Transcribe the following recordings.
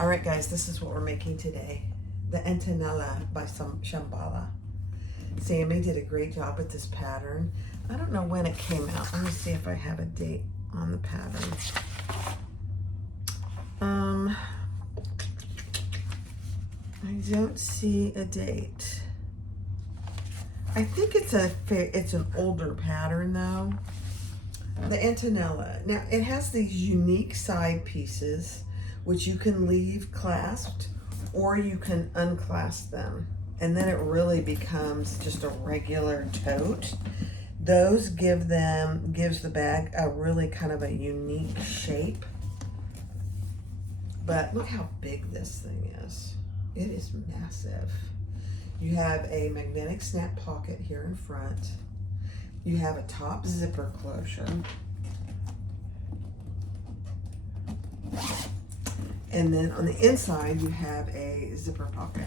All right, guys, this is what we're making today. The Antonella by Shambala. Sammy did a great job with this pattern. I don't know when it came out. Let me see if I have a date on the pattern. I don't see a date. I think it's an older pattern though. The Antonella. Now it has these unique side pieces which you can leave clasped or you can unclasp them. And then it really becomes just a regular tote. Those gives the bag a really kind of a unique shape. But look how big this thing is. It is massive. You have a magnetic snap pocket here in front. You have a top zipper closure. And then on the inside, you have a zipper pocket.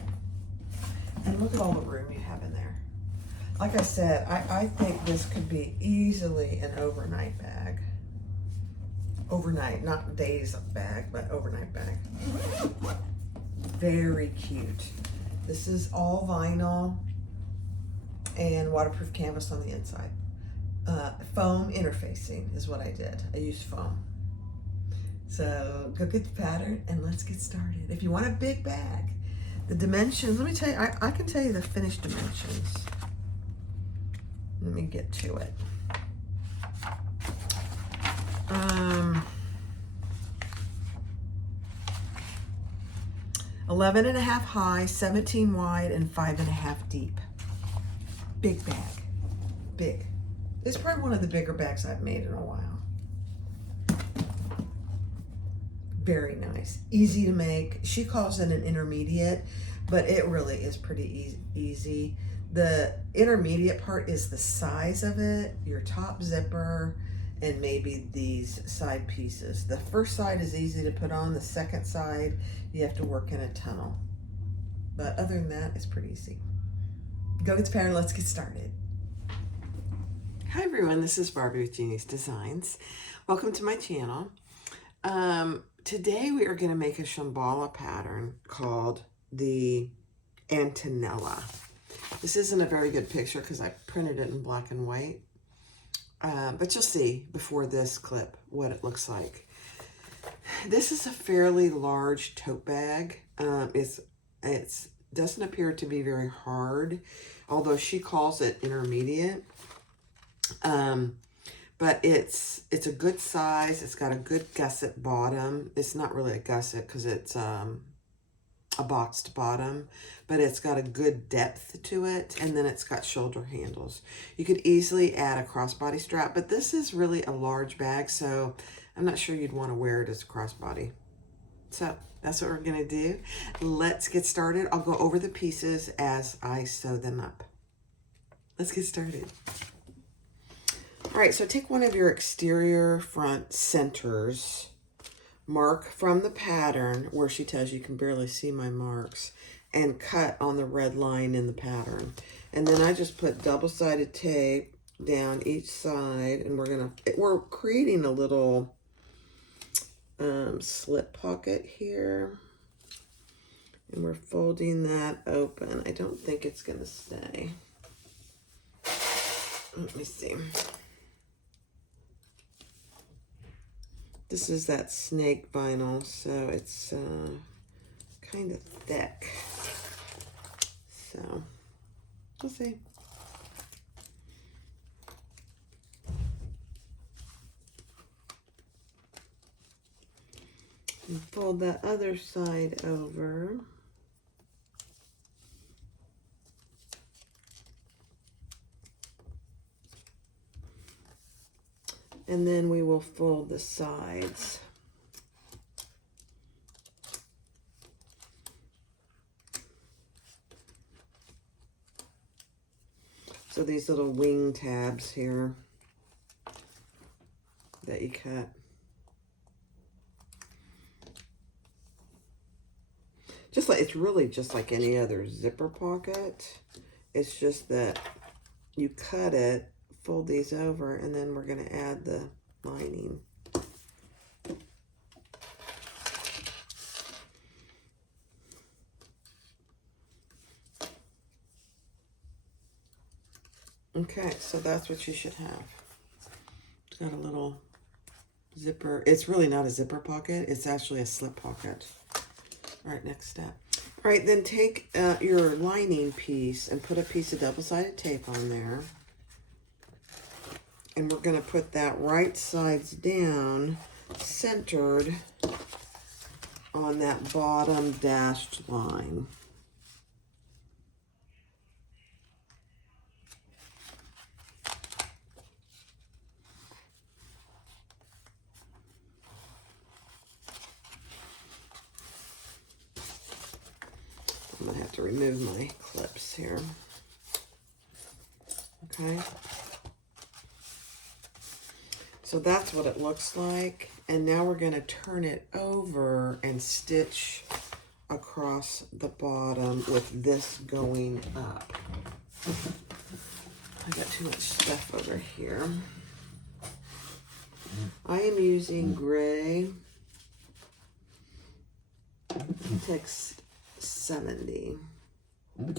And look at all the room you have in there. Like I said, I think this could be easily an overnight bag. Overnight, not days bag, but overnight bag. Very cute. This is all vinyl and waterproof canvas on the inside. Foam interfacing is what I did. I used foam. So go get the pattern and let's get started. If you want a big bag, the dimensions, let me tell you, I can tell you the finished dimensions. Let me get to it. 11.5 high, 17 wide, and 5.5 deep. Big bag, big. It's probably one of the bigger bags I've made in a while. Very nice, easy to make. She calls it an intermediate, but it really is pretty easy. The intermediate part is the size of it, your top zipper, and maybe these side pieces. The first side is easy to put on. The second side, you have to work in a tunnel. But other than that, it's pretty easy. Go get the pattern, let's get started. Hi everyone, this is Barbie with Jeannie's Designs. Welcome to my channel. Today we are gonna make a Shambala pattern called the Antonella. This isn't a very good picture because I printed it in black and white. But you'll see before this clip what it looks like. This is a fairly large tote bag. It doesn't appear to be very hard, although she calls it intermediate. But it's a good size. It's got a good gusset bottom. It's not really a gusset because it's a boxed bottom, but it's got a good depth to it, and then it's got shoulder handles. You could easily add a crossbody strap, but this is really a large bag, so I'm not sure you'd want to wear it as a crossbody. So that's what we're gonna do. Let's get started. I'll go over the pieces as I sew them up. Let's get started. All right, so take one of your exterior front centers, mark from the pattern where she tells you can barely see my marks, and cut on the red line in the pattern. And then I just put double-sided tape down each side, and we're creating a little slip pocket here, and we're folding that open. I don't think it's gonna stay. Let me see. This is that snake vinyl, so it's kind of thick. So, we'll see. And fold that other side over. And then we will fold the sides. So these little wing tabs here that you cut. It's really just like any other zipper pocket. It's just that you cut it, fold these over, and then we're going to add the lining. Okay, so that's what you should have. It's got a little zipper. It's really not a zipper pocket. It's actually a slip pocket. All right, next step. All right, then take your lining piece and put a piece of double-sided tape on there. And we're going to put that right sides down, centered on that bottom dashed line. I'm going to have to remove my clips here. Okay. So that's what it looks like. And now we're going to turn it over and stitch across the bottom with this going up. I got too much stuff over here. I am using gray Tex 70. I'm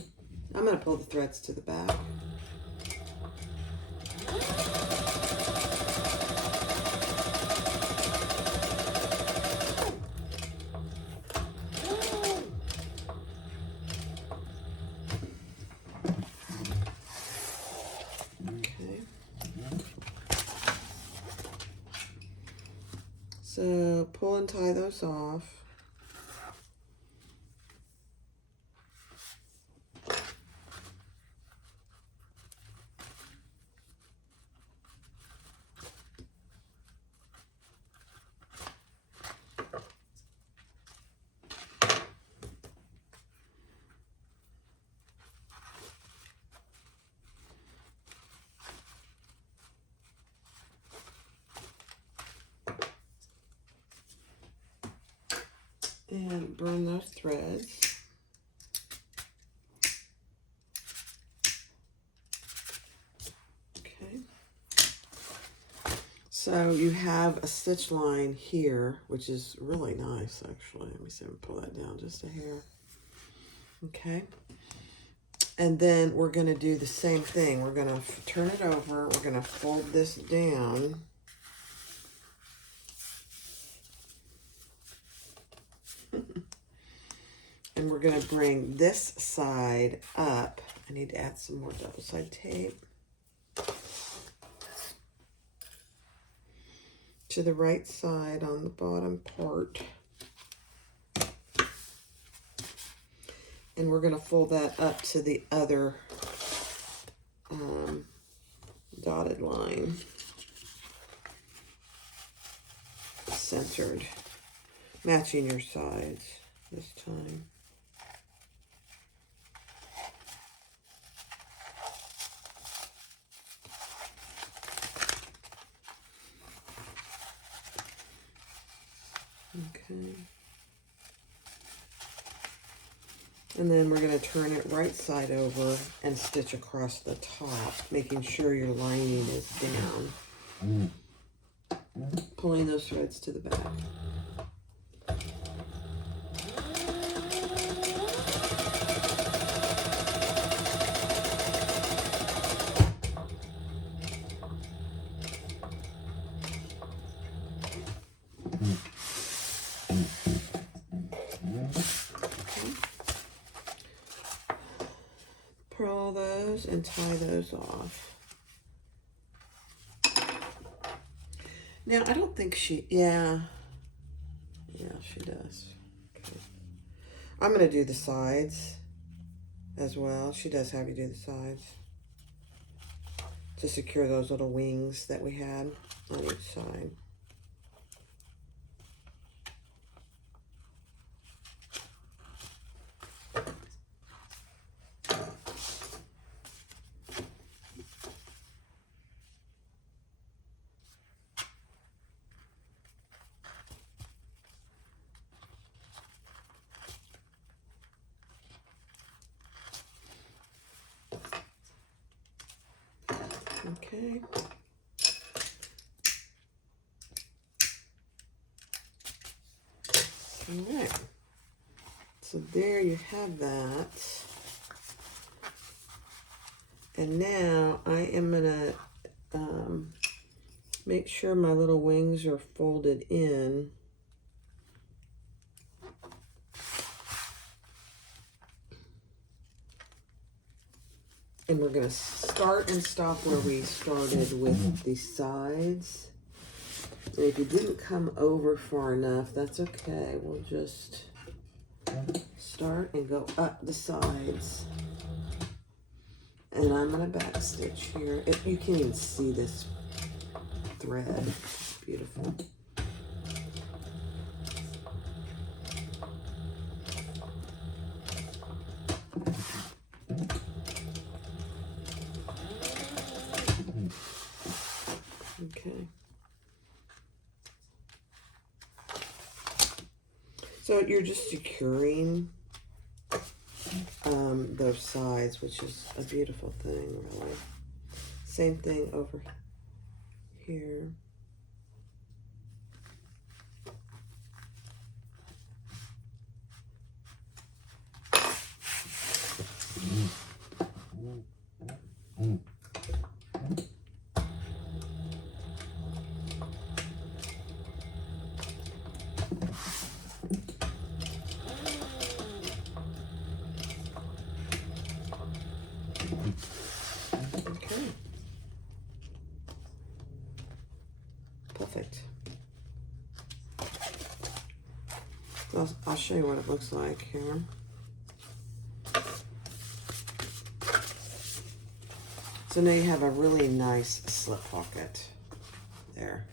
going to pull the threads to the back. So pull and tie those off. And burn those threads. Okay. So you have a stitch line here, which is really nice, actually. Let me see if I can pull that down just a hair. Okay. And then we're going to do the same thing. We're going to turn it over. We're going to fold this down. And we're going to bring this side up. I need to add some more double-sided tape. To the right side on the bottom part. And we're going to fold that up to the other dotted line. Centered. Matching your sides this time. Okay. And then we're going to turn it right side over and stitch across the top, making sure your lining is down. Pulling those threads to the back. Purl those and tie those off. Now, I don't think yeah, she does. Okay. I'm going to do the sides as well. She does have you do the sides to secure those little wings that we had on each side. Okay. All right. So there you have that. And now I am gonna make sure my little wings are folded in. And we're gonna start and stop where we started with the sides. And if you didn't come over far enough, that's okay. We'll just start and go up the sides. And I'm gonna back stitch here. You can't even see this thread. It's beautiful. Okay. So you're just securing those sides, which is a beautiful thing, really. Same thing over here. Okay. Perfect. I'll show you what it looks like here. So now you have a really nice slip pocket there.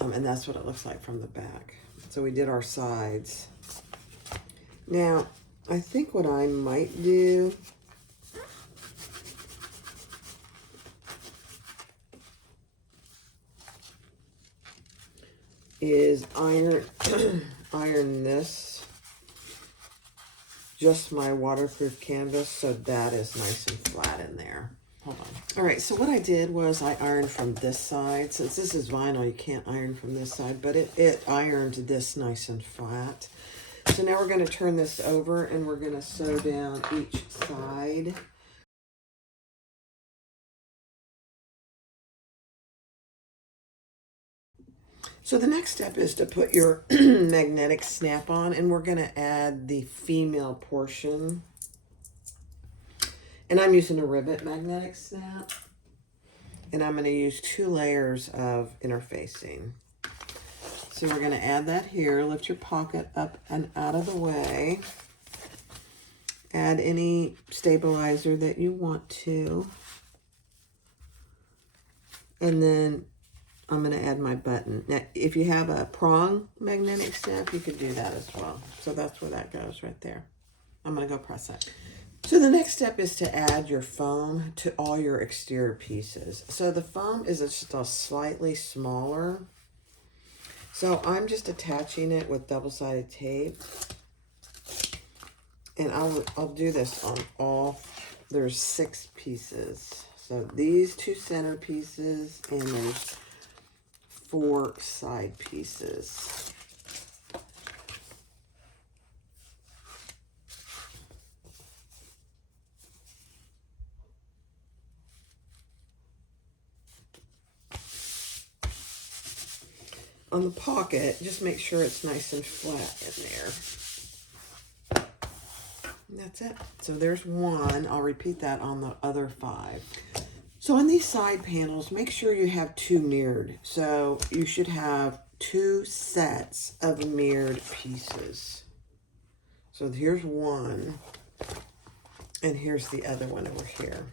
And that's what it looks like from the back. So we did our sides. Now, I think what I might do is iron iron this, just my waterproof canvas, so that is nice and flat in there. Hold on. All right, so what I did was I ironed from this side. Since this is vinyl, you can't iron from this side, but it ironed this nice and flat. So now we're going to turn this over and we're going to sew down each side. So the next step is to put your magnetic snap on, and we're going to add the female portion. And I'm using a rivet magnetic snap. And I'm going to use 2 layers of interfacing. So we're going to add that here. Lift your pocket up and out of the way. Add any stabilizer that you want to. And then I'm going to add my button. Now, if you have a prong magnetic snap, you could do that as well. So that's where that goes right there. I'm going to go press it. So the next step is to add your foam to all your exterior pieces. So the foam is just a slightly smaller. So I'm just attaching it with double-sided tape. And I'll do this on all, there's 6 pieces. So these 2 center pieces, and there's 4 side pieces. On the pocket, just make sure it's nice and flat in there. And that's it. So there's 1. I'll repeat that on the other 5. So on these side panels, make sure you have 2 mirrored. So you should have 2 sets of mirrored pieces. So here's 1, and here's the other one over here.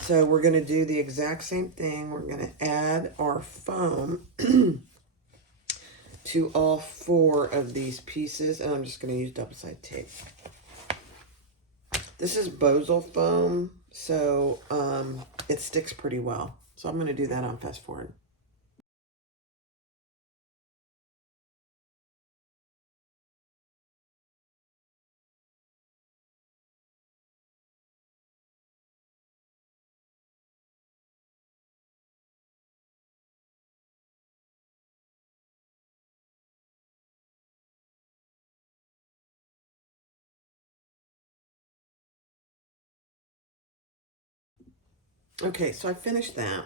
So we're going to do the exact same thing. We're going to add our foam to all 4 of these pieces, and I'm just going to use double-sided tape. This is Bosal foam, so it sticks pretty well. So I'm going to do that on fast forward. Okay, so I finished that.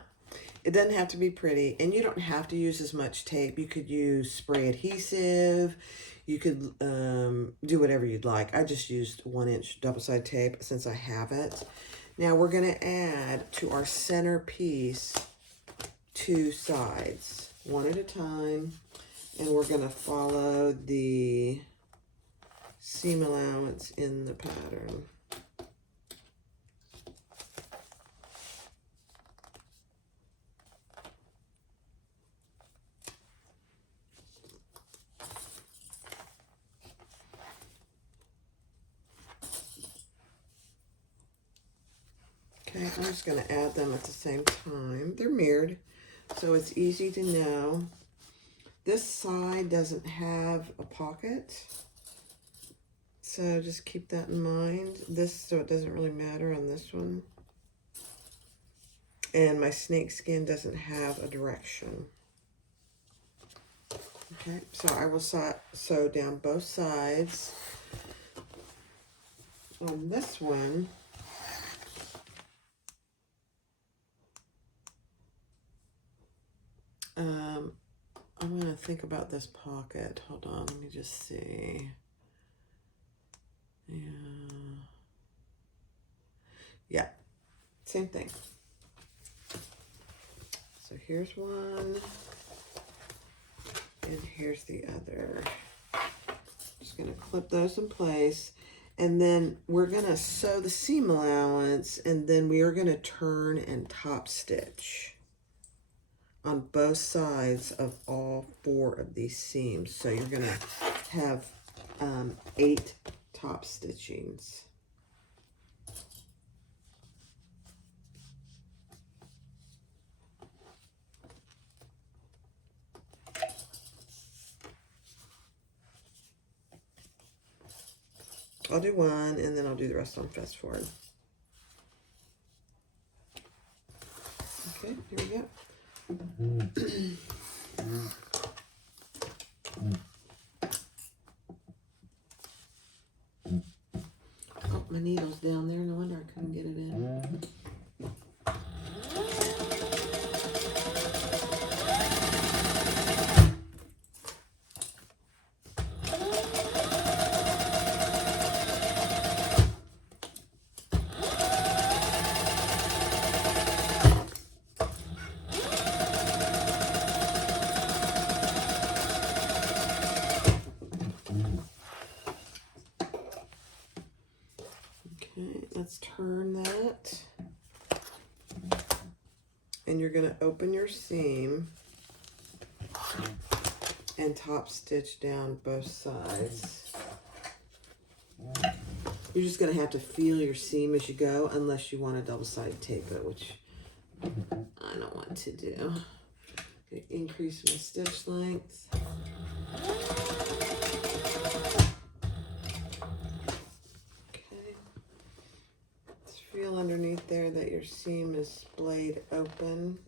It doesn't have to be pretty, and you don't have to use as much tape. You could use spray adhesive. You could do whatever you'd like. I just used 1-inch double-sided tape since I have it. Now we're going to add to our center piece 2 sides, one at a time, and we're going to follow the seam allowance in the pattern. Okay, I'm just going to add them at the same time. They're mirrored, so it's easy to know. This side doesn't have a pocket, so just keep that in mind. So it doesn't really matter on this one. And my snake skin doesn't have a direction. Okay, so I will sew down both sides. On this one, I'm going to think about this pocket. Hold on, let me just see. Yeah, same thing. So here's one, and here's the other. Just going to clip those in place, and then we're going to sew the seam allowance, and then we are going to turn and top stitch on both sides of all 4 of these seams. So you're going to have 8 top stitchings. I'll do one, and then I'll do the rest on fast forward. Okay, here we go. Oh, my needle's down there. No wonder I couldn't get it in. Okay, let's turn that. And you're going to open your seam and top stitch down both sides. You're just going to have to feel your seam as you go, unless you want to double-sided tape it, which I don't want to do. Okay, increase my stitch length. Okay. Let's feel underneath there that your seam is splayed open.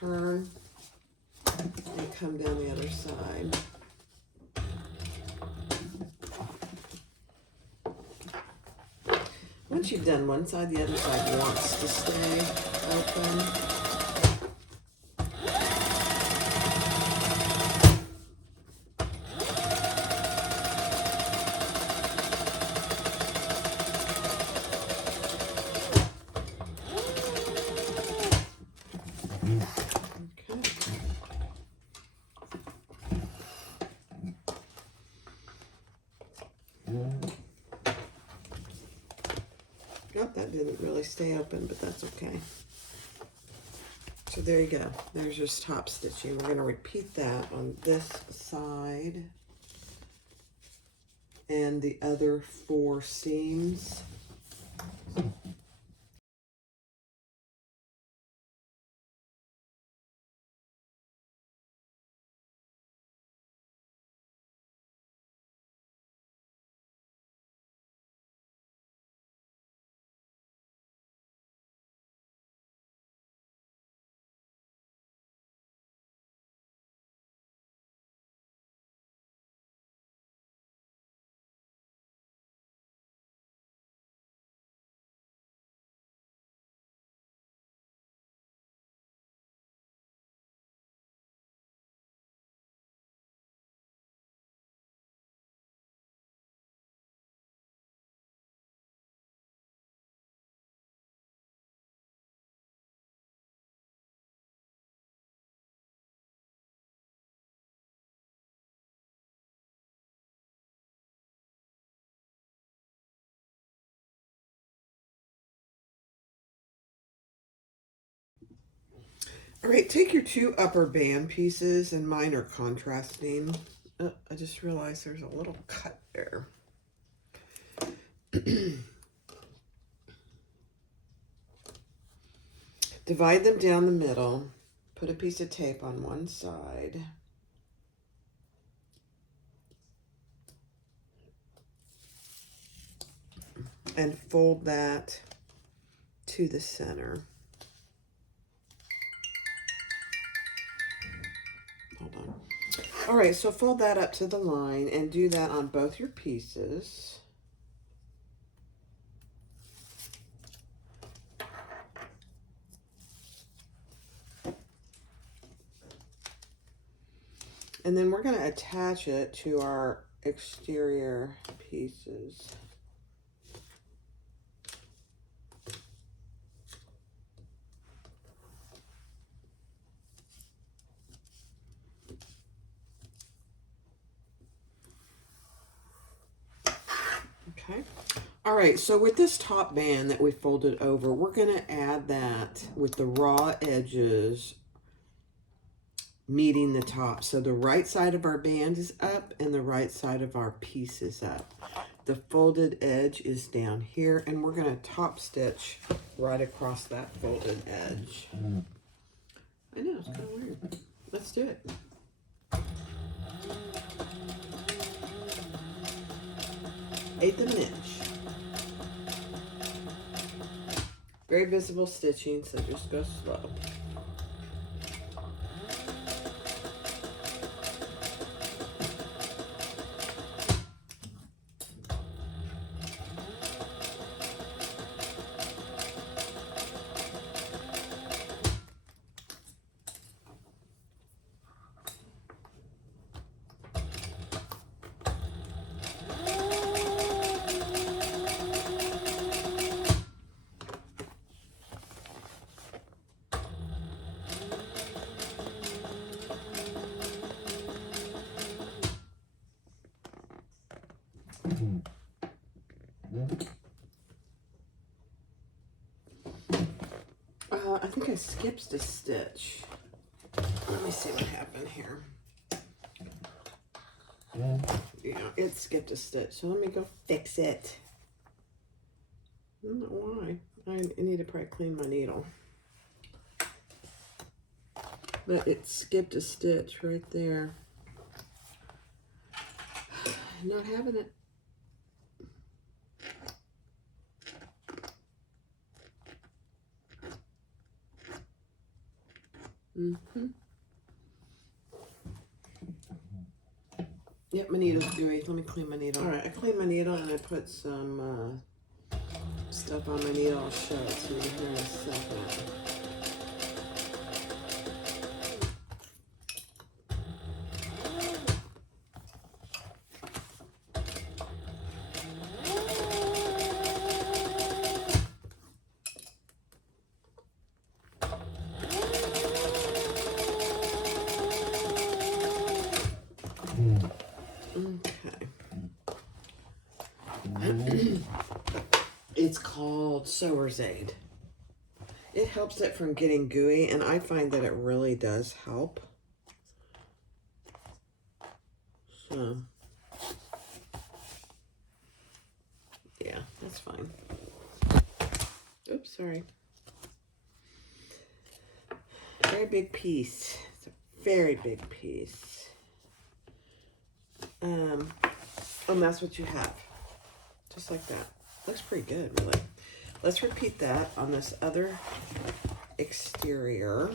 Turn and come down the other side. Once you've done one side, the other side wants to stay open. Oh, that didn't really stay open, but that's okay. So there you go. There's just top stitching. We're going to repeat that on this side and the other 4 seams. All right, take your 2 upper band pieces, and mine are contrasting. I just realized there's a little cut there. Divide them down the middle. Put a piece of tape on one side. And fold that to the center. Hold on. All right, so fold that up to the line and do that on both your pieces. And then we're going to attach it to our exterior pieces. Okay. All right, so with this top band that we folded over, we're going to add that with the raw edges meeting the top. So the right side of our band is up and the right side of our piece is up. The folded edge is down here, and we're going to top stitch right across that folded edge. I know, it's kind of weird. Let's do it. Eighth of an inch. Very visible stitching, so just go slow. I think I skipped a stitch. Let me see what happened here. Yeah, it skipped a stitch, so let me go fix it. I don't know why. I need to probably clean my needle. But it skipped a stitch right there. Not having it. Yep, my needle's gooey. Let me clean my needle. All right, I cleaned my needle and I put some stuff on my needle. I'll show it to you here in a second. It's called Sewer's Aid. It helps it from getting gooey, and I find that it really does help. So, yeah, that's fine. Oops, sorry. Very big piece. It's a very big piece. And that's what you have. Just like that. Looks pretty good, really. Let's repeat that on this other exterior.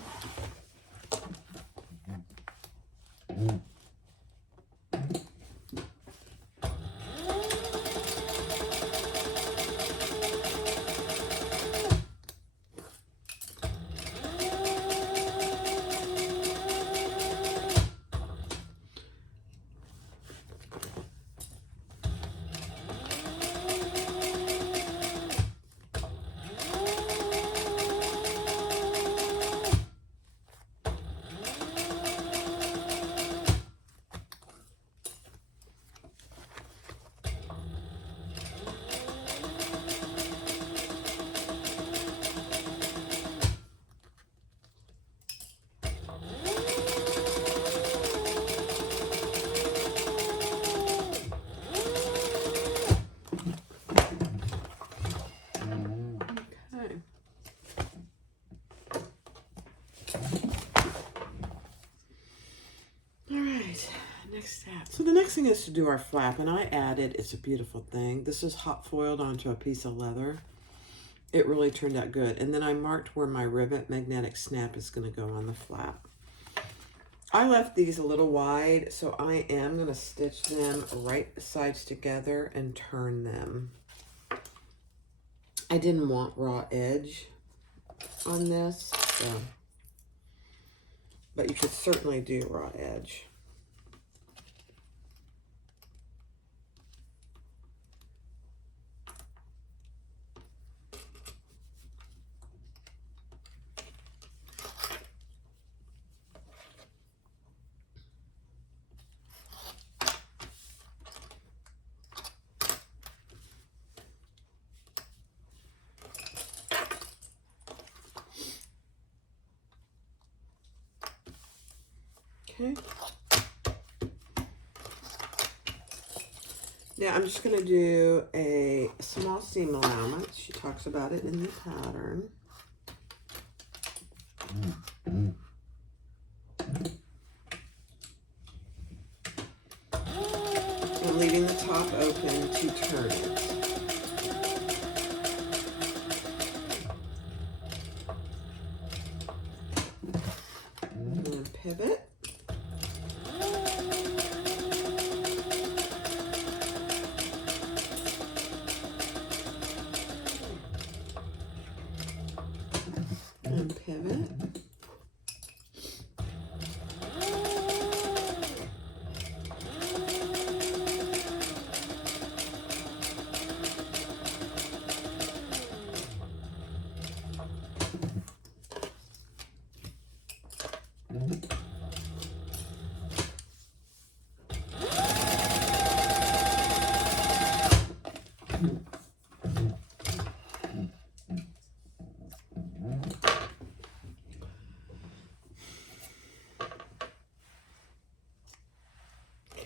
So the next thing is to do our flap, and I added, it's a beautiful thing. This is hot foiled onto a piece of leather. It really turned out good. And then I marked where my rivet magnetic snap is going to go on the flap. I left these a little wide, so I am going to stitch them right sides together and turn them. I didn't want raw edge on this, so, but you could certainly do raw edge. Okay. Now I'm just going to do a small seam allowance. She talks about it in the pattern. And leaving the top open to turn it. And pivot. And pivot.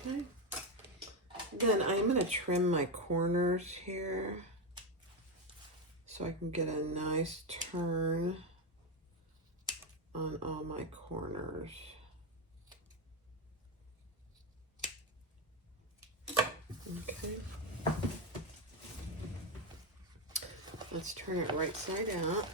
Okay. Then I'm going to trim my corners here so I can get a nice turn on all my corners. Okay. Let's turn it right side out.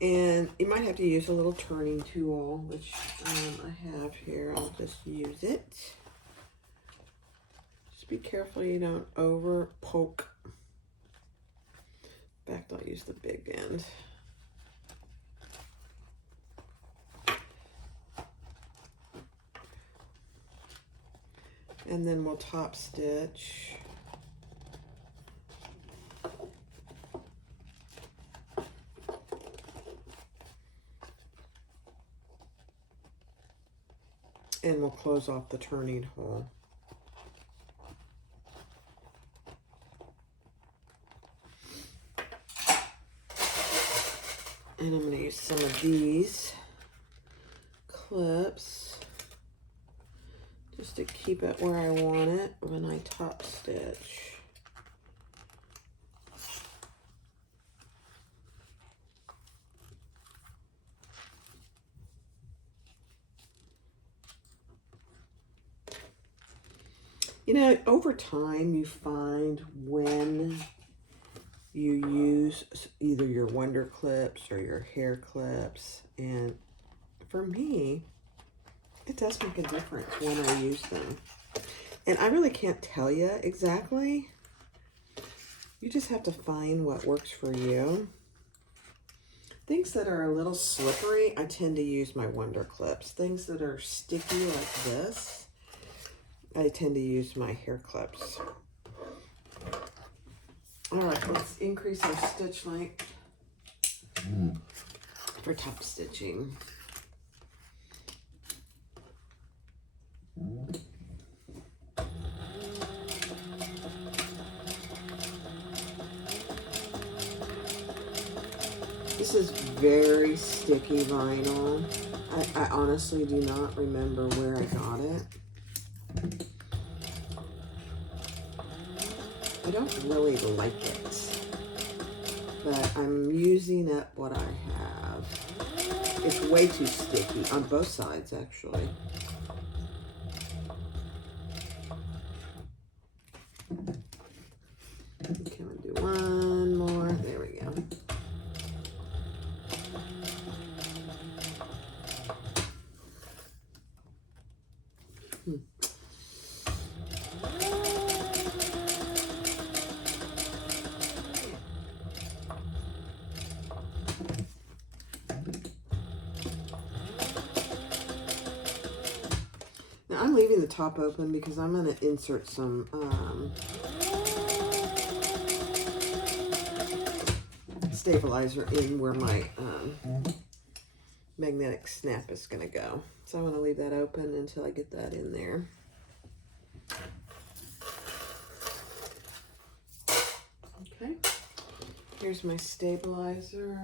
And you might have to use a little turning tool, which I have here. I'll just use it. Just be careful you don't over poke. In fact, I'll use the big end. And then we'll top stitch. And we'll close off the turning hole. And I'm going to use some of these clips just to keep it where I want it when I top stitch. You know, over time you find when you use either your Wonder clips or your hair clips, and for me, it does make a difference when I use them. And I really can't tell you exactly. You just have to find what works for you. Things that are a little slippery, I tend to use my Wonder clips. Things that are sticky like this, I tend to use my hair clips. All right, let's increase our stitch length for top stitching. This is very sticky vinyl. I honestly do not remember where I got it. I don't really like it, but I'm using up what I have. It's way too sticky on both sides, actually. Okay, I'm gonna do one more. There we go. Now I'm leaving the top open because I'm going to insert some stabilizer in where my magnetic snap is going to go. So I want to leave that open until I get that in there. Okay, here's my stabilizer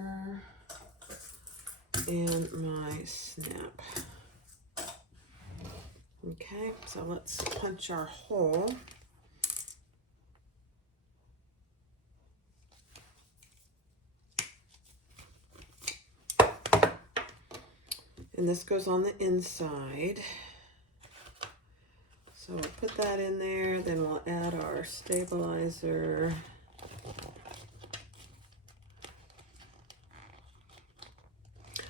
and my snap. Okay, so let's punch our hole. And this goes on the inside. So we'll put that in there, then we'll add our stabilizer.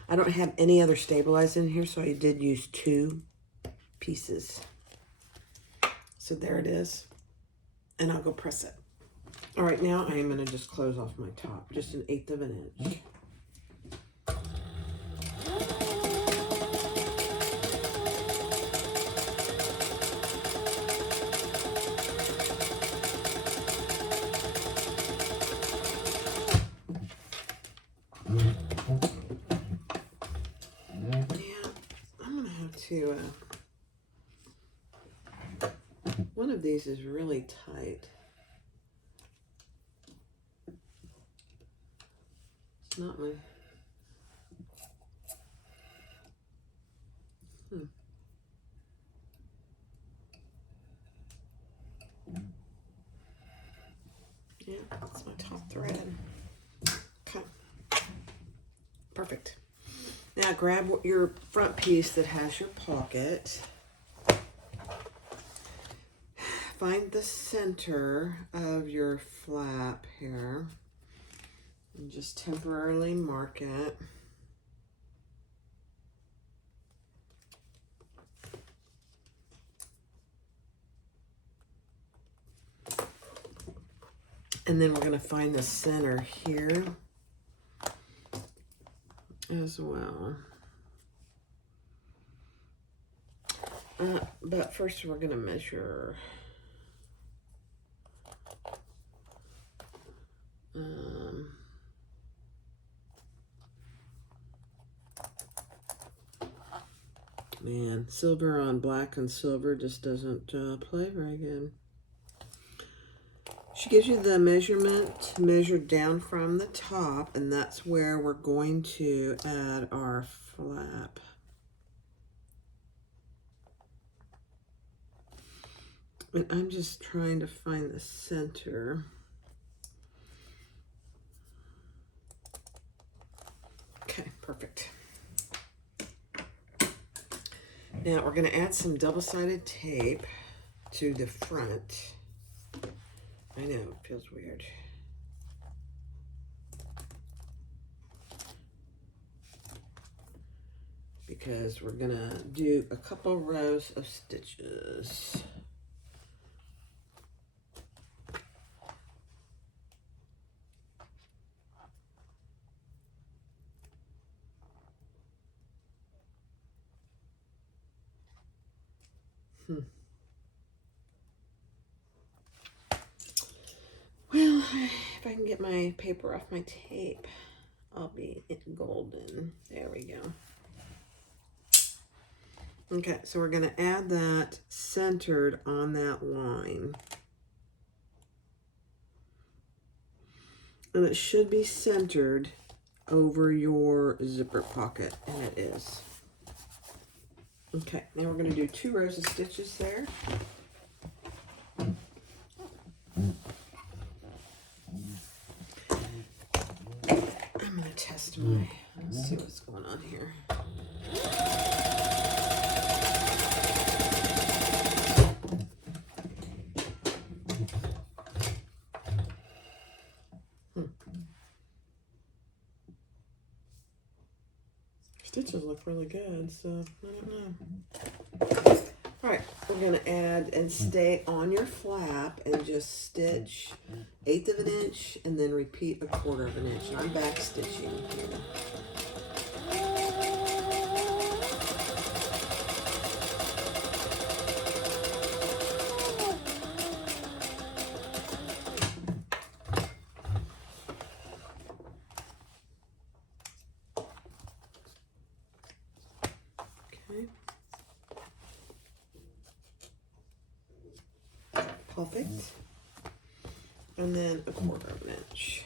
I don't have any other stabilizer in here, so I did use 2 pieces. So there it is. And I'll go press it. All right, now I am going to just close off my top, just 1/8 of an inch. One of these is really tight. It's not my... Yeah, that's my top thread. Okay. Perfect. Now grab your front piece that has your pocket. Find the center of your flap here and just temporarily mark it. And then we're going to find the center here as well. But first we're going to measure Man, silver on black and silver just doesn't play very good. She gives you the measurement measured down from the top, and that's where we're going to add our flap. And I'm just trying to find the center. Okay, perfect. Now we're going to add some double-sided tape to the front. I know, it feels weird. Because we're going to do a couple rows of stitches. Well, if I can get my paper off my tape, I'll be golden. There we go. Okay, so we're going to add that centered on that line. And it should be centered over your zipper pocket, and it is. Okay, now we're going to do 2 rows of stitches there. I'm going to test my, let's see what's going on here. Stitches look really good, so I don't know. All right, we're going to add and stay on your flap and just stitch 1/8 of an inch and then repeat 1/4 of an inch. And I'm back stitching here. Perfect. And then 1/4 of an inch.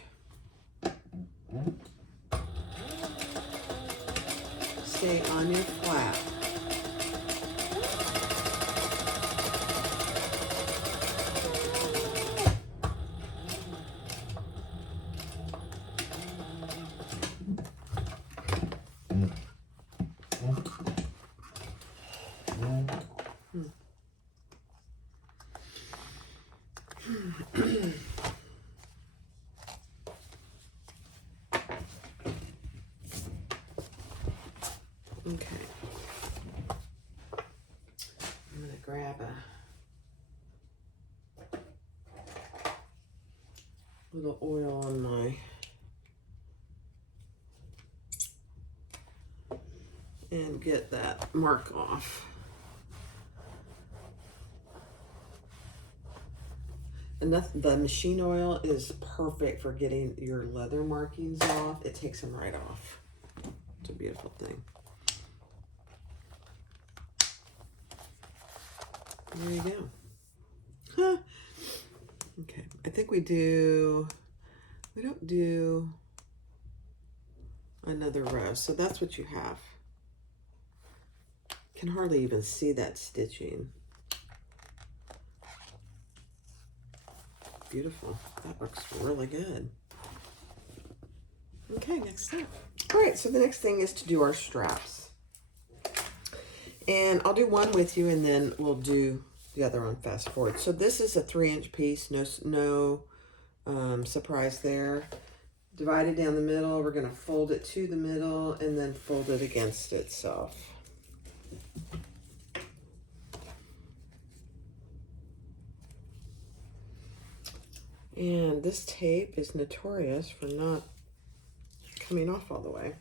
Stay on your flap. Okay. I'm going to grab a little oil on my and get that mark off. And the machine oil is perfect for getting your leather markings off. It takes them right off. It's a beautiful thing. There you go. Huh. Okay, I think we don't do another row, so that's what you have. Can hardly even see that stitching. Beautiful. That looks really good. Okay, next step. All right, so the next thing is to do our straps. And I'll do one with you, and then we'll do the other on fast forward. So this is a 3-inch piece, no surprise there. Divide it down the middle. We're going to fold it to the middle and then fold it against itself. And this tape is notorious for not coming off all the way.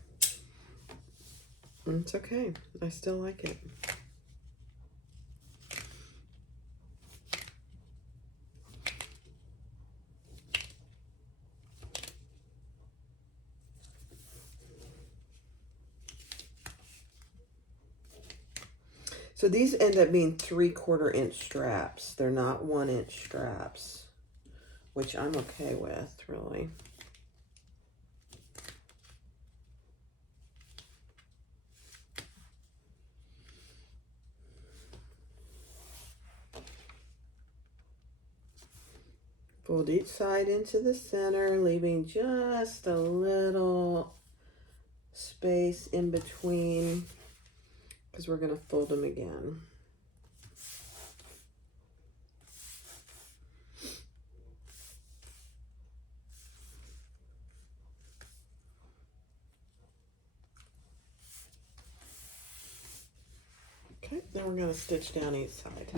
And it's okay. I still like it. So these end up being 3/4 inch straps. They're not 1 inch straps, which I'm okay with, really. Fold each side into the center, leaving just a little space in between because we're going to fold them again. Okay, then we're going to stitch down each side.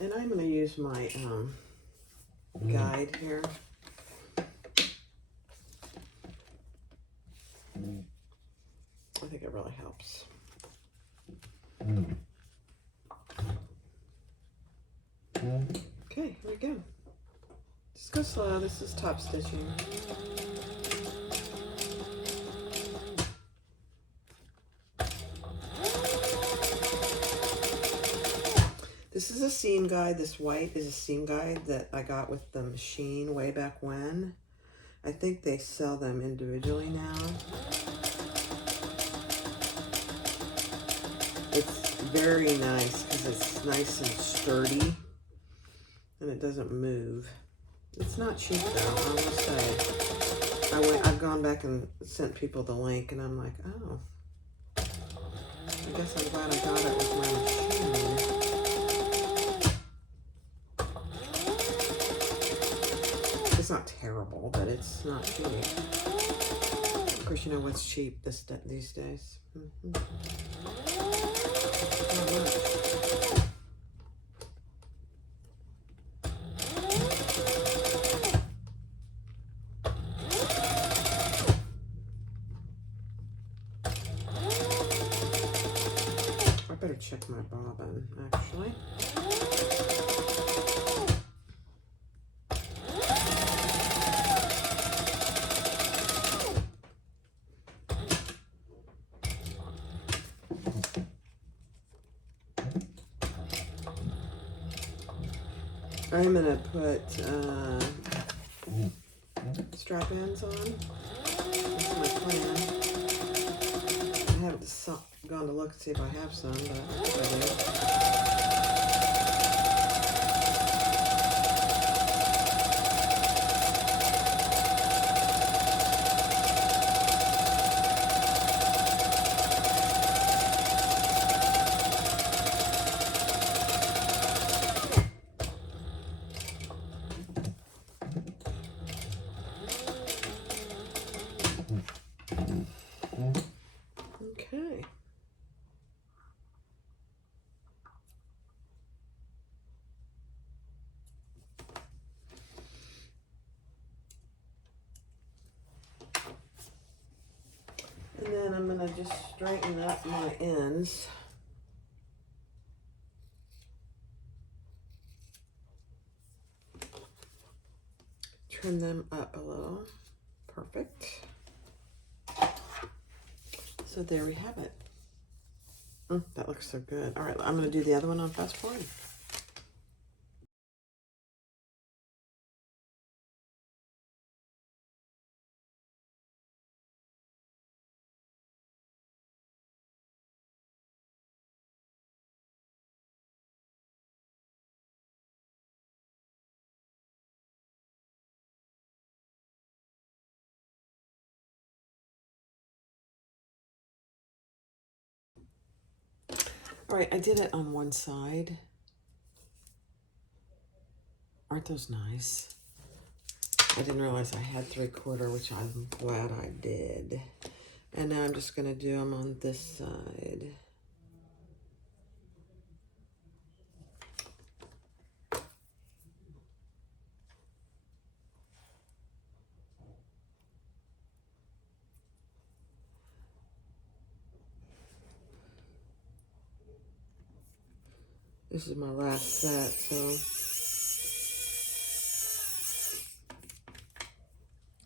And I'm going to use my guide here. I think it really helps. Okay, here we go. Just go slow. This is top stitching. This is a seam guide. This white is a seam guide that I got with the machine way back when. I think they sell them individually now. It's very nice because it's nice and sturdy and it doesn't move. It's not cheap though, I will say. I've gone back and sent people the link and I'm like, oh, I guess I'm glad I got it with my machine. It's not terrible, but it's not cheap. Of course, you know what's cheap these days. I better check my bobbin, actually. I'm gonna put strap ends on. That's my plan. I haven't gone to look to see if I have some, but I think I do. Okay. And then I'm gonna just straighten up my ends. Trim them up a little. Perfect. So there we have it. That looks so good. All right, I'm going to do the other one on fast forward. All right, I did it on one side. Aren't those nice? I didn't realize I had 3/4, which I'm glad I did. And now I'm just going to do them on this side. This is my last set,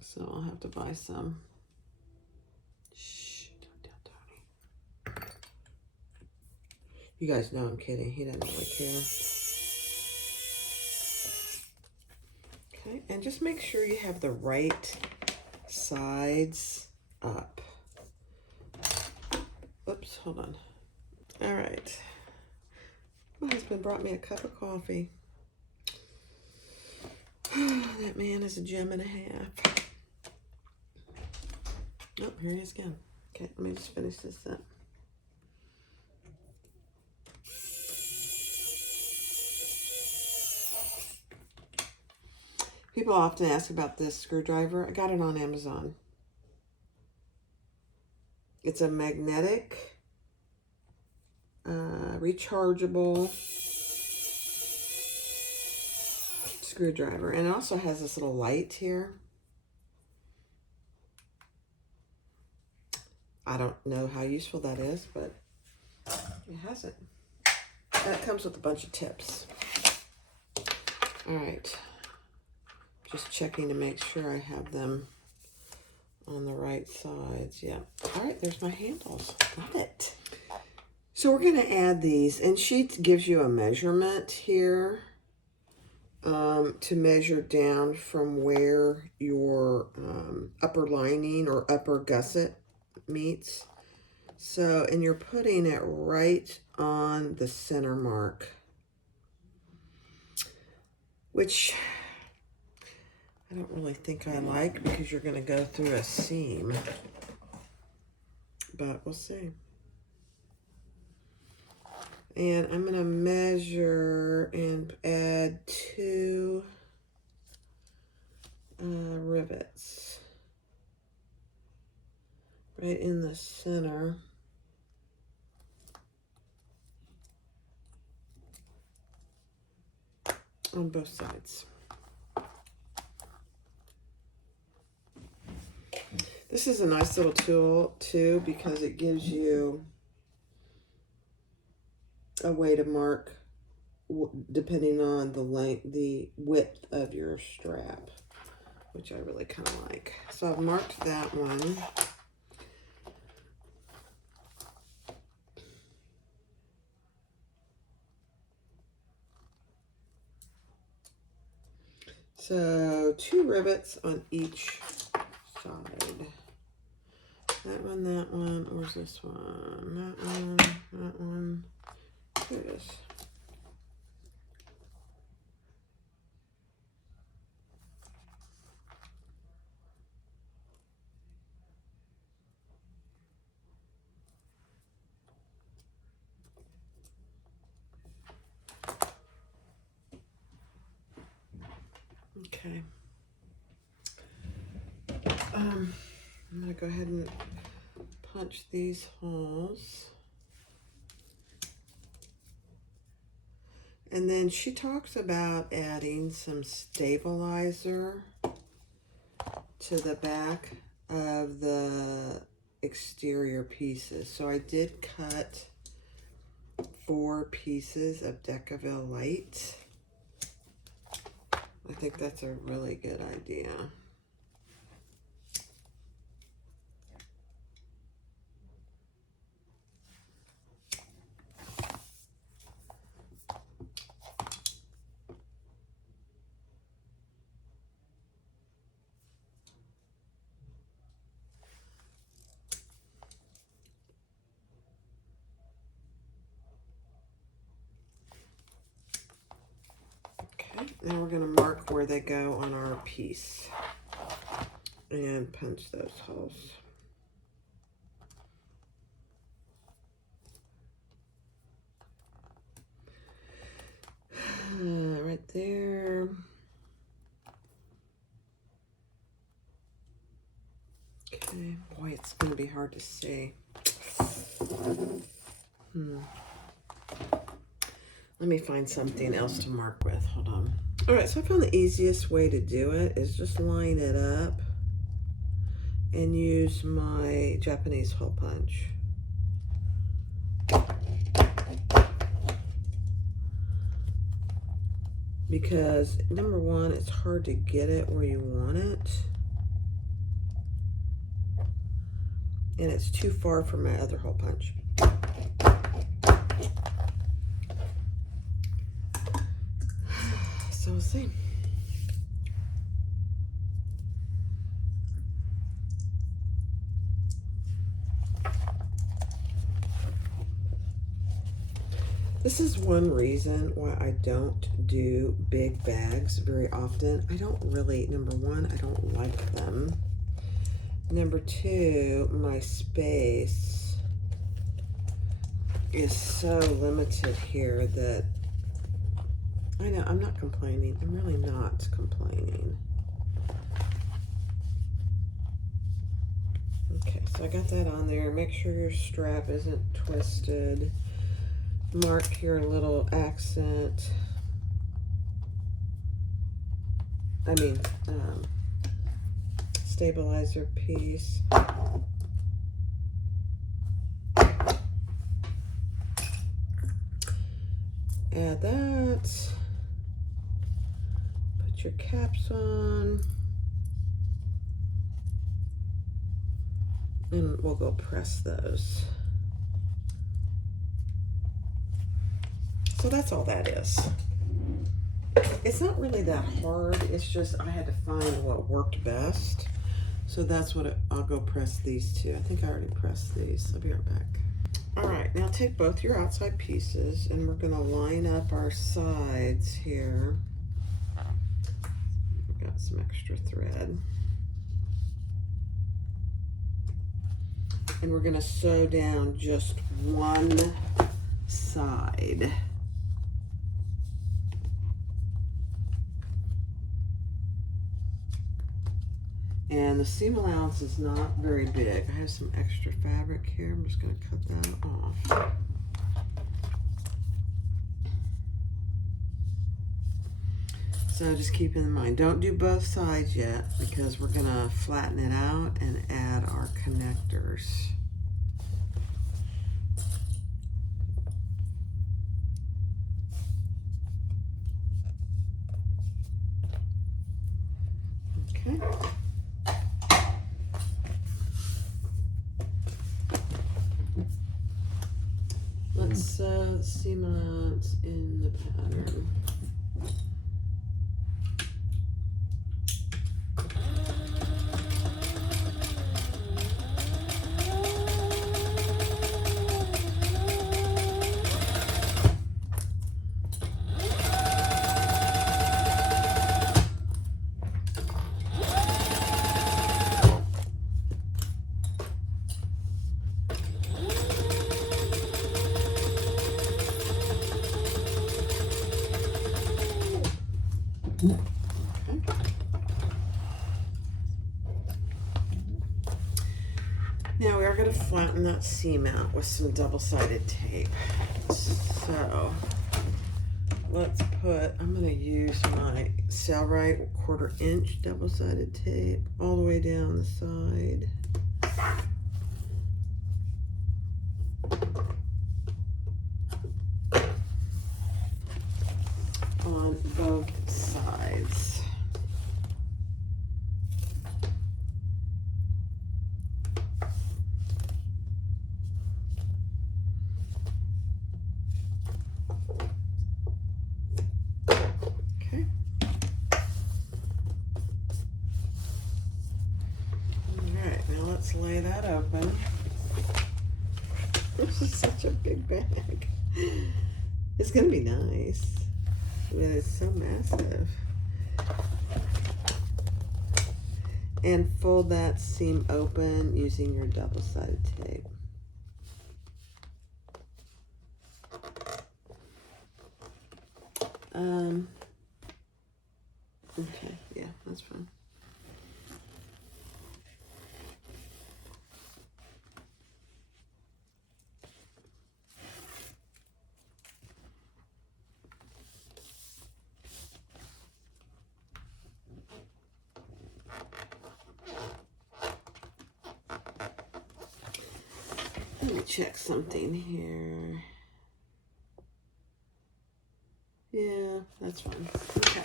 so I'll have to buy some. Shh, don't tell Tony. You guys know I'm kidding. He doesn't really care. Okay, and just make sure you have the right sides up. Oops, hold on. All right. My husband brought me a cup of coffee. That man is a gem and a half. Oh, here he is again. Okay, let me just finish this up. People often ask about this screwdriver. I got it on Amazon. It's a magnetic, rechargeable screwdriver. And it also has this little light here. I don't know how useful that is, but it has it. And it comes with a bunch of tips. All right. Just checking to make sure I have them on the right sides. Yeah. All right, there's my handles. Got it. So we're going to add these, and she gives you a measurement here to measure down from where your upper lining or upper gusset meets. So, and you're putting it right on the center mark, which I don't really think I like because you're going to go through a seam, but we'll see. And I'm going to measure and add 2 rivets right in the center. On both sides. This is a nice little tool too because it gives you a way to mark depending on the length, the width of your strap, which I really kind of like. So I've marked that one. So 2 rivets on each side. That one, where's this one? That one. Here it is. Okay. I'm going to go ahead and punch these holes. And then she talks about adding some stabilizer to the back of the exterior pieces. So I did cut 4 pieces of Decaville Light. I think that's a really good idea. Now we're going to mark where they go on our piece and punch those holes. Right there. Okay, boy, it's going to be hard to see. Let me find something else to mark with. Hold on. All right, so I found the easiest way to do it is just line it up and use my Japanese hole punch. Because number one, it's hard to get it where you want it. And it's too far from my other hole punch. So we'll see. This is one reason why I don't do big bags very often. I don't really, number one, I don't like them. Number two, my space is so limited here that I know I'm not complaining. I'm really not complaining. Okay, so I got that on there. Make sure your strap isn't twisted. Mark your little accent. Stabilizer piece. Add that. Put your caps on. And we'll go press those. So that's all that is. It's not really that hard. It's just I had to find what worked best. So that's what I'll go press these two. I think I already pressed these. I'll be right back. All right, now take both your outside pieces and we're gonna line up our sides here. We've got some extra thread. And we're gonna sew down just one side. And the seam allowance is not very big. I have some extra fabric here. I'm just going to cut that off. So just keep in mind, don't do both sides yet because we're going to flatten it out and add our connectors. Okay. Let's sew the seam allowance in the pattern. Now we are going to flatten that seam out with some double-sided tape. So let's I'm going to use my Sailrite 1/4 inch double-sided tape all the way down the side. On both sides. Lay that open. This is such a big bag. It's gonna be nice, but it's so massive. And fold that seam open using your double-sided tape. Okay, yeah, that's fine. Let me check something here. Yeah, that's fine. Okay.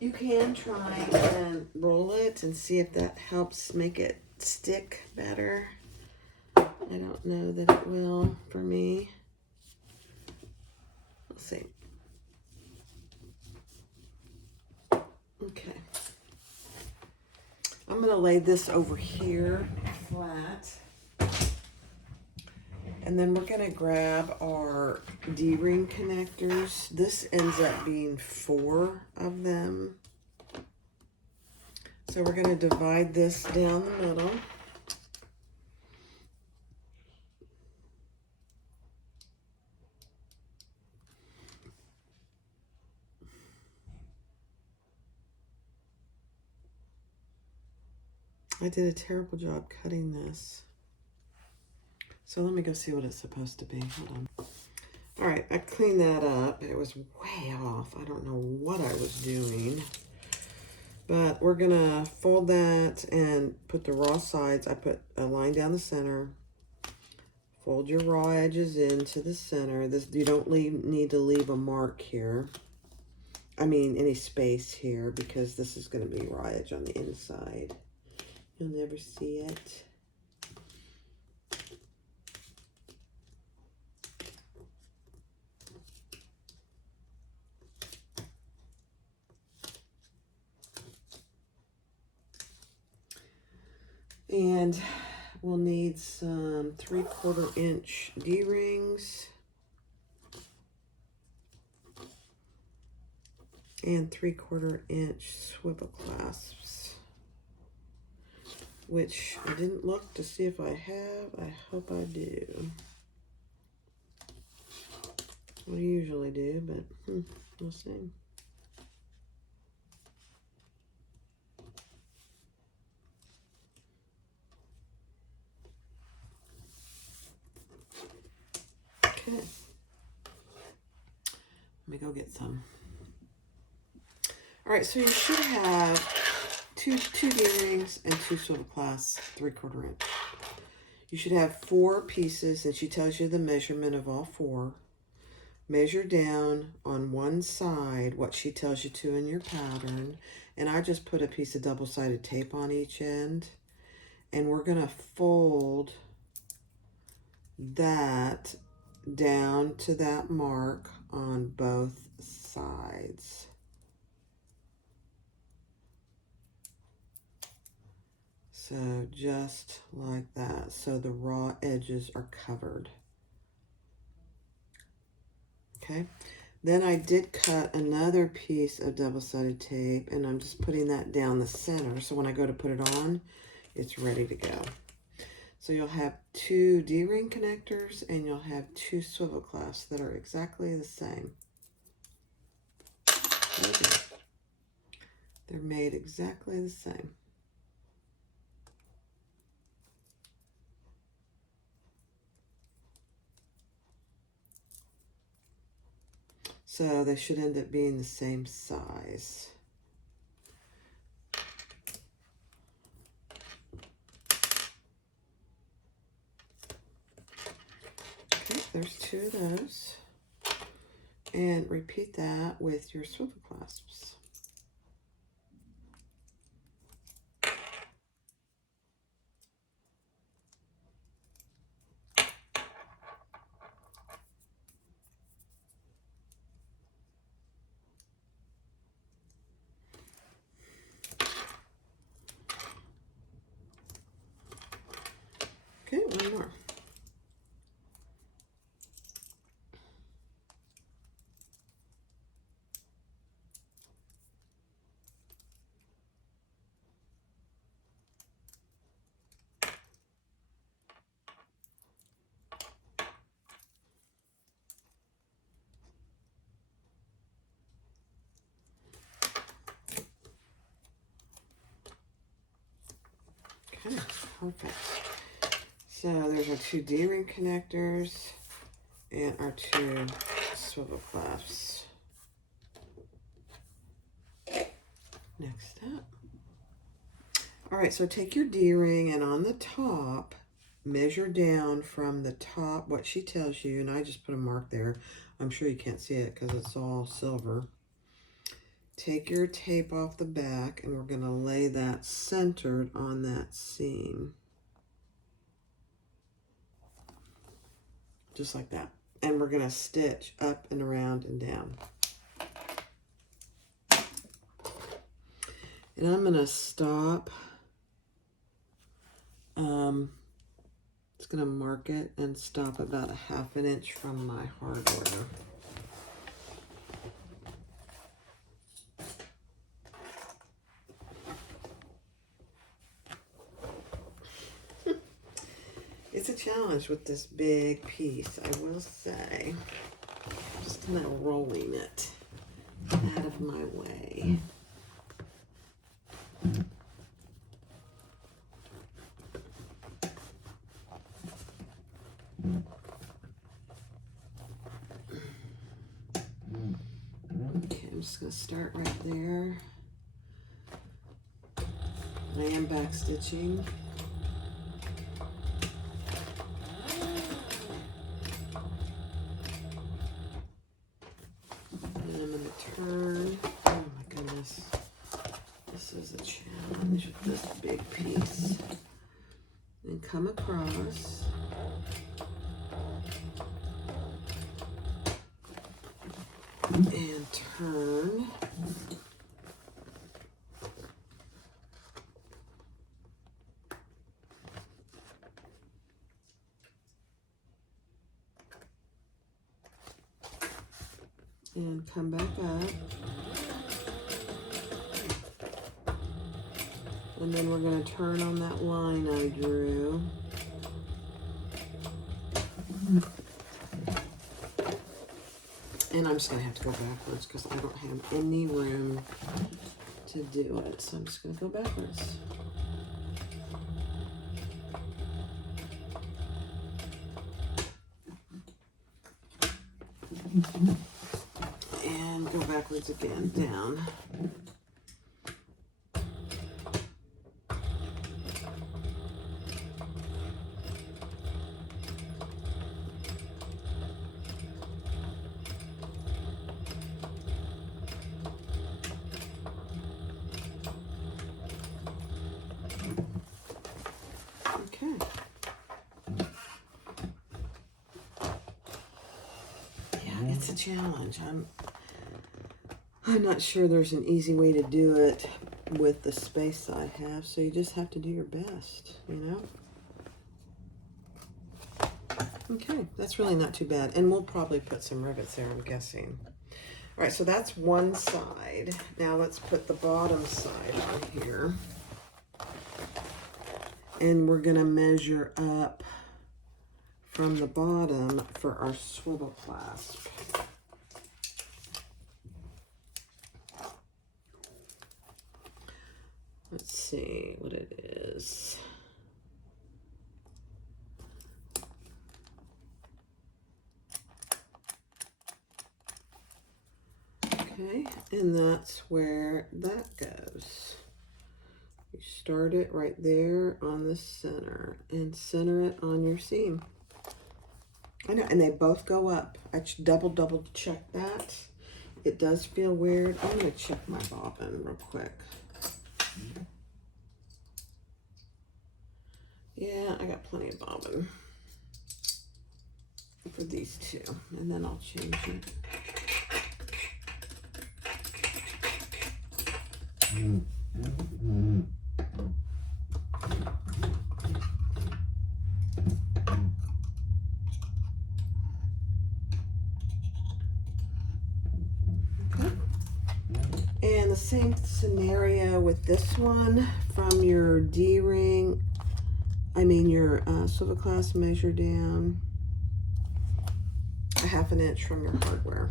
You can try and roll it and see if that helps make it stick better. I don't know that it will for me. Let's see. Okay. I'm going to lay this over here flat. And then we're going to grab our D-ring connectors. This ends up being 4 of them. So we're going to divide this down the middle. I did a terrible job cutting this. So let me go see what it's supposed to be. Hold on. All right, I cleaned that up. It was way off. I don't know what I was doing. But we're going to fold that and put the raw sides. I put a line down the center. Fold your raw edges into the center. This, you don't need to leave a mark here. I mean, any space here, because this is going to be raw edge on the inside. You'll never see it. And we'll need some 3/4 inch D-rings and 3/4 inch swivel clasps, which I didn't look to see if I have. I hope I do. I usually do, but we'll see. Okay. Let me go get some. All right, so you should have two D-rings and 2 swivel clasps, 3/4 inch. You should have 4 pieces, and she tells you the measurement of all 4. Measure down on one side what she tells you to in your pattern, and I just put a piece of double-sided tape on each end, and we're going to fold that down to that mark on both sides. So just like that, so the raw edges are covered. Okay, then I did cut another piece of double-sided tape, and I'm just putting that down the center, so when I go to put it on, it's ready to go. So you'll have 2 D-ring connectors, and you'll have 2 swivel clasps that are exactly the same. Okay. They're made exactly the same. So they should end up being the same size. Okay, there's 2 of those. And repeat that with your swivel clasps. Okay, one more. Okay, perfect. So there's our 2 D-ring connectors and our 2 swivel clasps. Next up. All right, so take your D-ring, and on the top, measure down from the top what she tells you, and I just put a mark there. I'm sure you can't see it because it's all silver. Take your tape off the back, and we're going to lay that centered on that seam. Just like that. and we're going to stitch up and around and down. And I'm going to stop. It's going to mark it and stop about a 1/2 inch from my hardware. It's a challenge with this big piece, I will say. Just kind of rolling it out of my way. Okay, I'm just going to start right there. I am back stitching. Turn. Oh my goodness. This is a challenge with this big piece. And come across. And turn. And come back up. And then we're going to turn on that line I drew. And I'm just going to have to go backwards because I don't have any room to do it. So I'm just going to go backwards. And go backwards again, down. Okay. Yeah, it's a challenge. I'm not sure there's an easy way to do it with the space I have, so you just have to do your best, you know? Okay, that's really not too bad. And we'll probably put some rivets there, I'm guessing. All right, so that's one side. Now let's put the bottom side on here. And we're gonna measure up from the bottom for our swivel clasp. Let's see what it is. Okay, and that's where that goes. You start it right there on the center and center it on your seam. I know, and they both go up. I double check that. It does feel weird. I'm gonna check my bobbin real quick. Yeah, I got plenty of bobbin for these two, and then I'll change it. And the same scenario with this one from your D-ring, your swivel clasp, measure down a 1/2 inch from your hardware.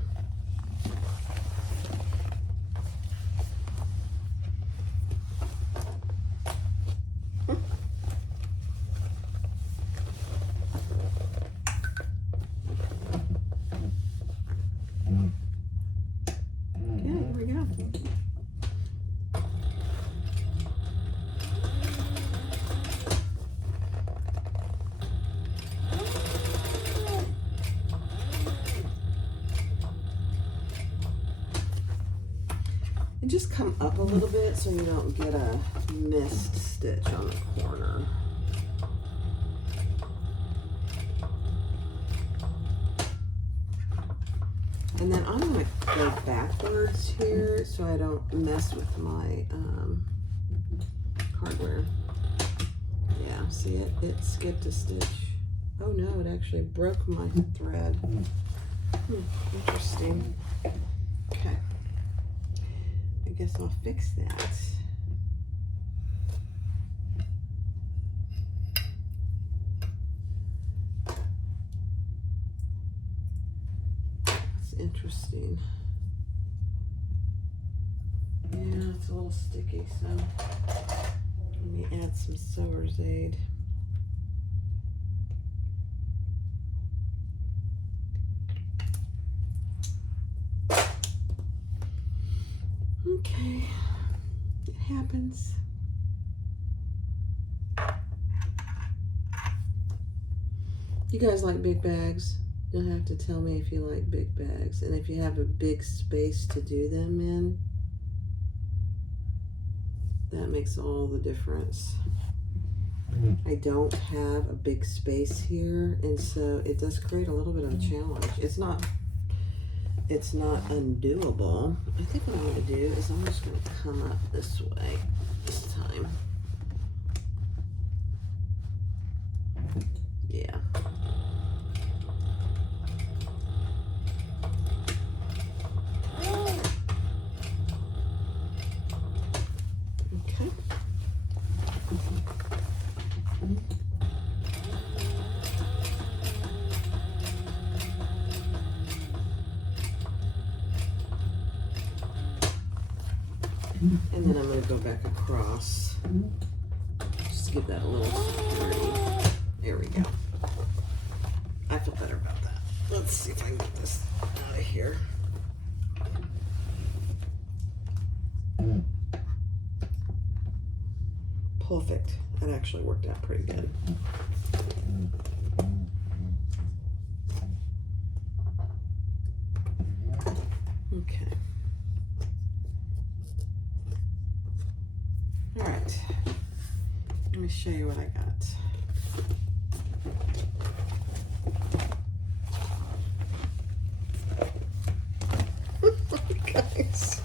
And just come up a little bit so you don't get a missed stitch on the corner. And then I'm going to go backwards here so I don't mess with my hardware. Yeah, see it? It skipped a stitch. Oh no, it actually broke my thread. Interesting. Okay. I guess I'll fix that. That's interesting. Yeah, it's a little sticky, so let me add some sewer's aid. Okay, it happens. You guys like big bags? You'll have to tell me if you like big bags and if you have a big space to do them in. That makes all the difference. I don't have a big space here, and so it does create a little bit of a challenge. It's not undoable. I think what I'm going to do is I'm just going to come up this way this time. Yeah. Okay. And then I'm going to go back across. Just give that a little security. There we go. I feel better about that. Let's see if I can get this out of here. Perfect. That actually worked out pretty good. Okay. All right. Let me show you what I got. Guys.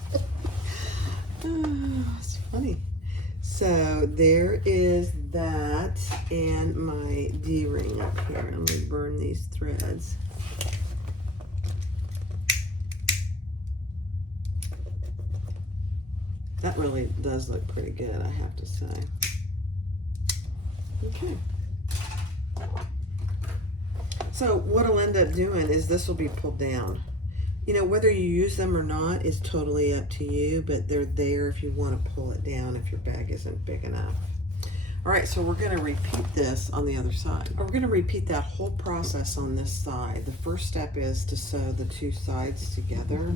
Oh, it's funny. So there is that and my D-ring up here. I'm going to burn these threads. That really does look pretty good, I have to say. Okay. So what I'll end up doing is this will be pulled down. You know, whether you use them or not is totally up to you, but they're there if you want to pull it down if your bag isn't big enough. All right, so we're going to repeat this on the other side. We're going to repeat that whole process on this side. The first step is to sew the two sides together.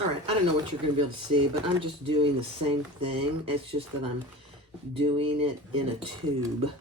All right, I don't know what you're going to be able to see, but I'm just doing the same thing. It's just that I'm doing it in a tube.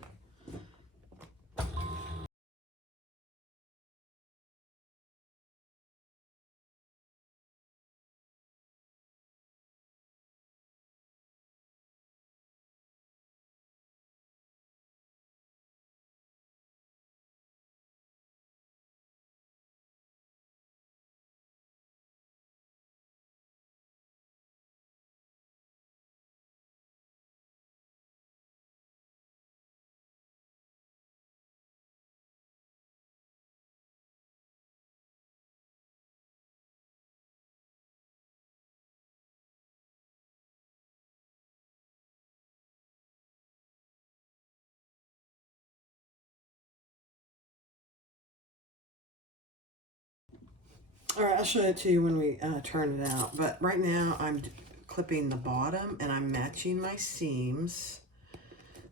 All right, I'll show it to you when we turn it out. But right now I'm clipping the bottom and I'm matching my seams,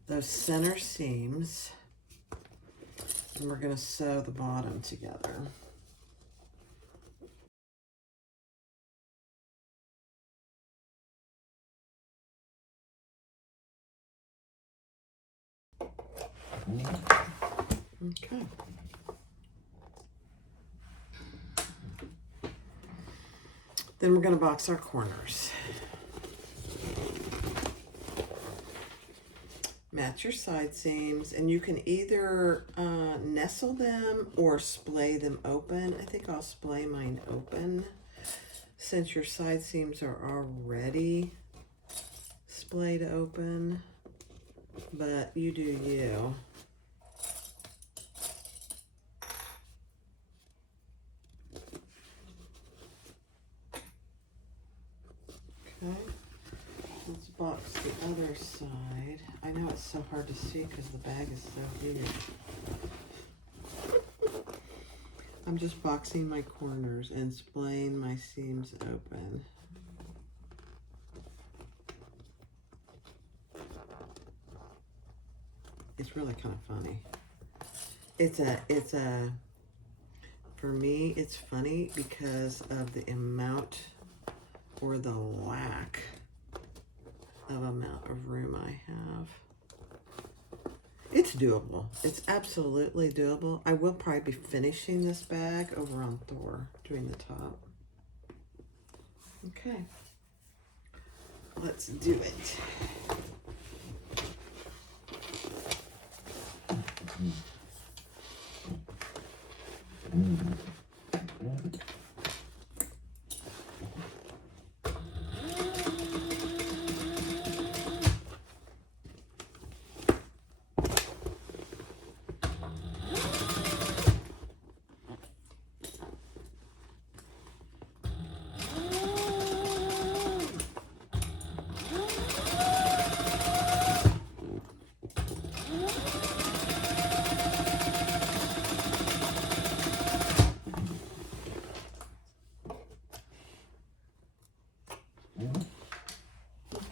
those center seams, and we're going to sew the bottom together. Okay. Then we're going to box our corners. Match your side seams, and you can either nestle them or splay them open. I think I'll splay mine open since your side seams are already splayed open, but you do you. Okay. Let's box the other side. I know it's so hard to see because the bag is so huge. I'm just boxing my corners and splaying my seams open. It's really kind of funny. For me, it's funny because of the amount or the lack of amount of room I have. It's doable. It's absolutely doable. I will probably be finishing this bag over on Thor, doing the top. Okay. Let's do it.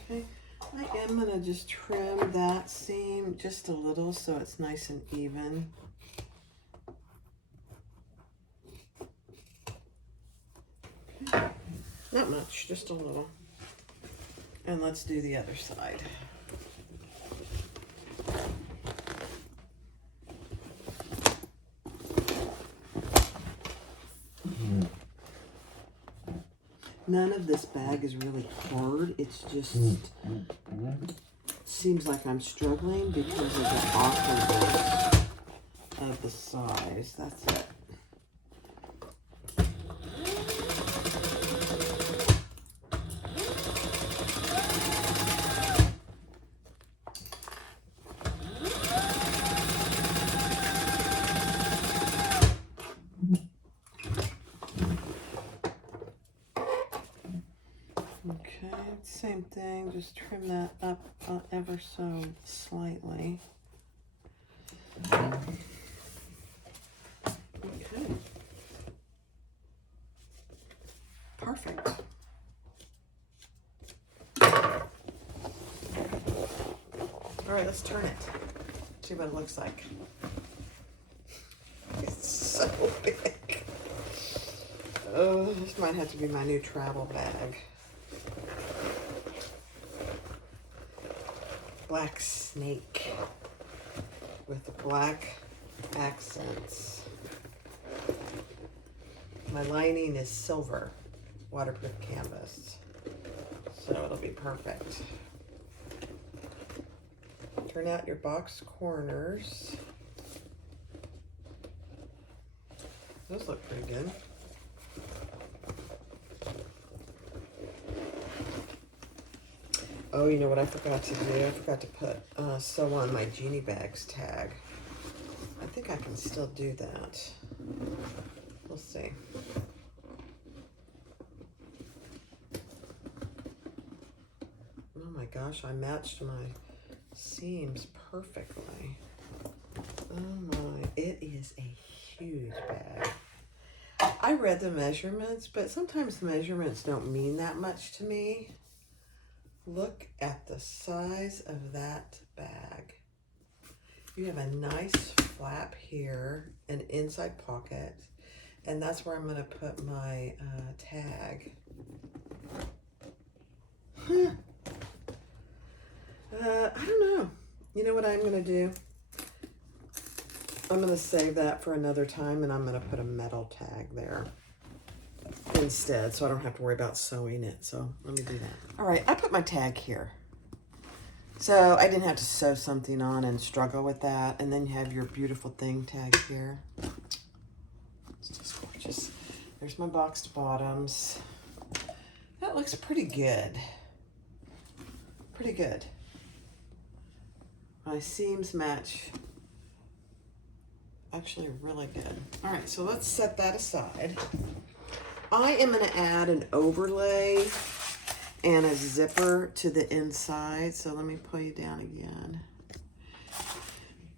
Okay, I am going to just trim that seam just a little so it's nice and even. Okay. Not much, just a little. And let's do the other side. None of this bag is really hard. It's just seems like I'm struggling because of the awkwardness of the size. That's it. Okay, same thing, just trim that up ever so slightly. Okay. Perfect. All right, let's turn it. See what it looks like. It's so big. Oh, this might have to be my new travel bag. Black snake with black accents. My lining is silver, waterproof canvas, so it'll be perfect. Turn out your box corners. Those look pretty good. Oh, you know what I forgot to do? I forgot to put sew on my Jeannie bags tag. I think I can still do that. We'll see. Oh my gosh, I matched my seams perfectly. Oh my, it is a huge bag. I read the measurements, but sometimes the measurements don't mean that much to me. Look at the size of that bag. You have a nice flap here, an inside pocket, and that's where I'm going to put my tag. I don't know. You know what I'm going to do? I'm going to save that for another time, and I'm going to put a metal tag there instead, so I don't have to worry about sewing it. So let me do that. All right, I put my tag here. So I didn't have to sew something on and struggle with that. And then you have your beautiful thing tag here. It's just gorgeous. There's my boxed bottoms. That looks pretty good. Pretty good. My seams match actually really good. All right, so let's set that aside. I am going to add an overlay and a zipper to the inside. So let me pull you down again.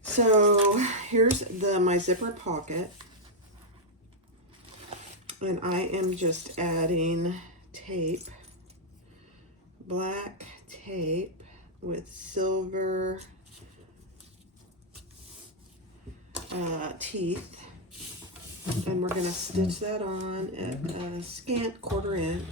So here's my zipper pocket. And I am just adding tape, black tape with silver teeth. And we're going to stitch that on at a scant 1/4 inch.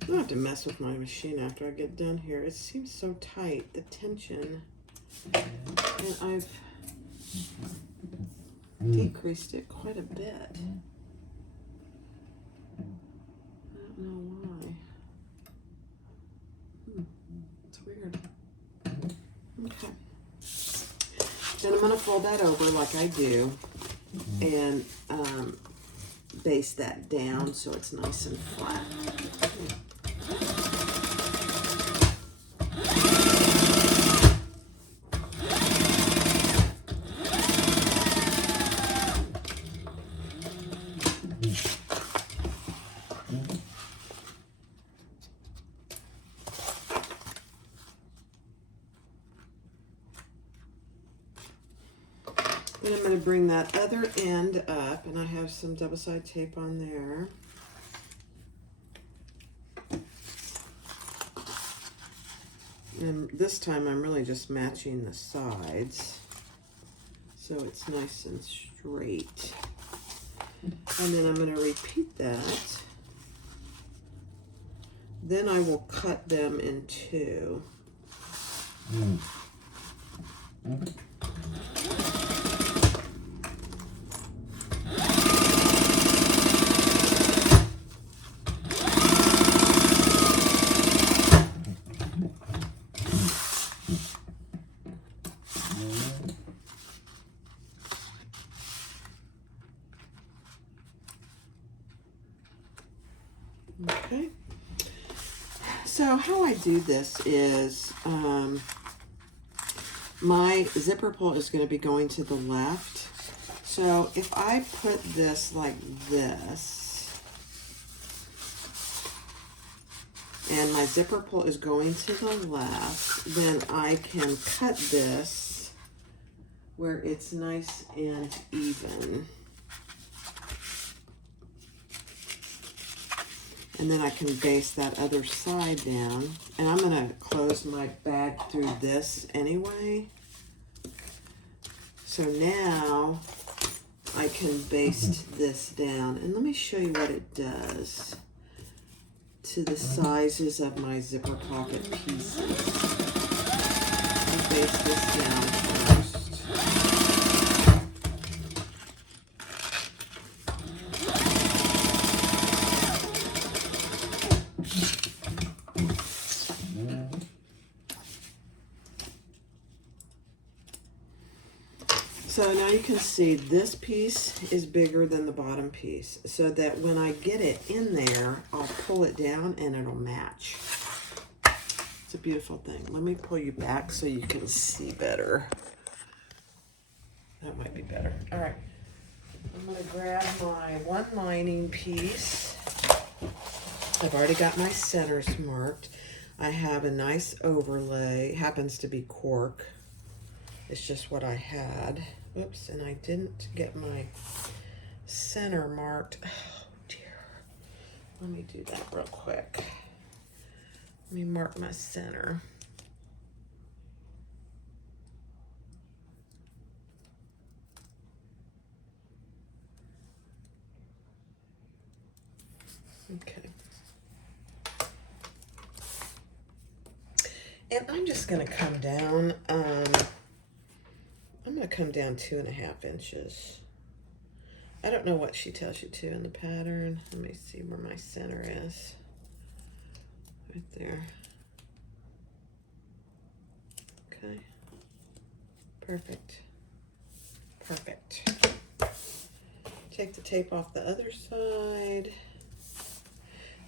I don't have to mess with my machine after I get done here. It seems so tight, the tension. And I've decreased it quite a bit. I don't know why. It's weird. Okay. Then I'm going to fold that over like I do and base that down so it's nice and flat. And I'm going to bring that other end up, and I have some double-side tape on there. And this time I'm really just matching the sides so it's nice and straight. And then I'm going to repeat that. Then I will cut them in two. Okay, so how I do this is my zipper pull is going to be going to the left. So if I put this like this, and my zipper pull is going to the left, then I can cut this where it's nice and even. And then I can base that other side down. And I'm going to close my bag through this anyway. So now I can baste this down. And let me show you what it does to the sizes of my zipper pocket pieces. I'll baste this down first. So now you can see this piece is bigger than the bottom piece, so that when I get it in there, I'll pull it down and it'll match. It's a beautiful thing. Let me pull you back so you can see better. That might be better. All right. I'm going to grab my one lining piece. I've already got my centers marked. I have a nice overlay. It happens to be cork. It's just what I had. Oops, and I didn't get my center marked. Oh dear. Let me do that real quick. Let me mark my center. And I'm just going to come down, I'm going to come down 2.5 inches. I don't know what she tells you to in the pattern. Let me see where my center is. Right there. Okay. Perfect. Perfect. Take the tape off the other side.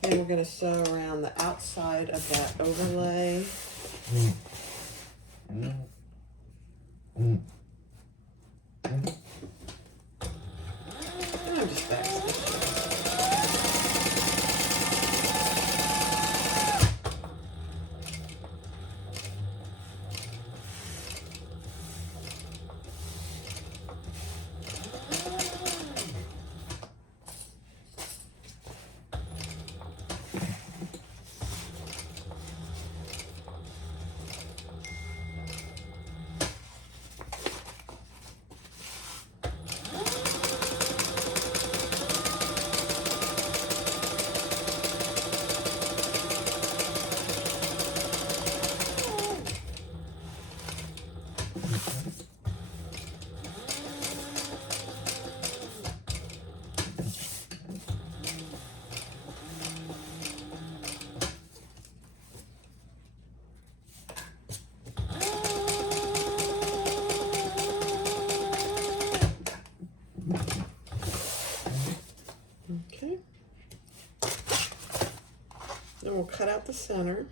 Then we're going to sew around the outside of that overlay. I'm just backstitching. Okay. Then we'll cut out the center.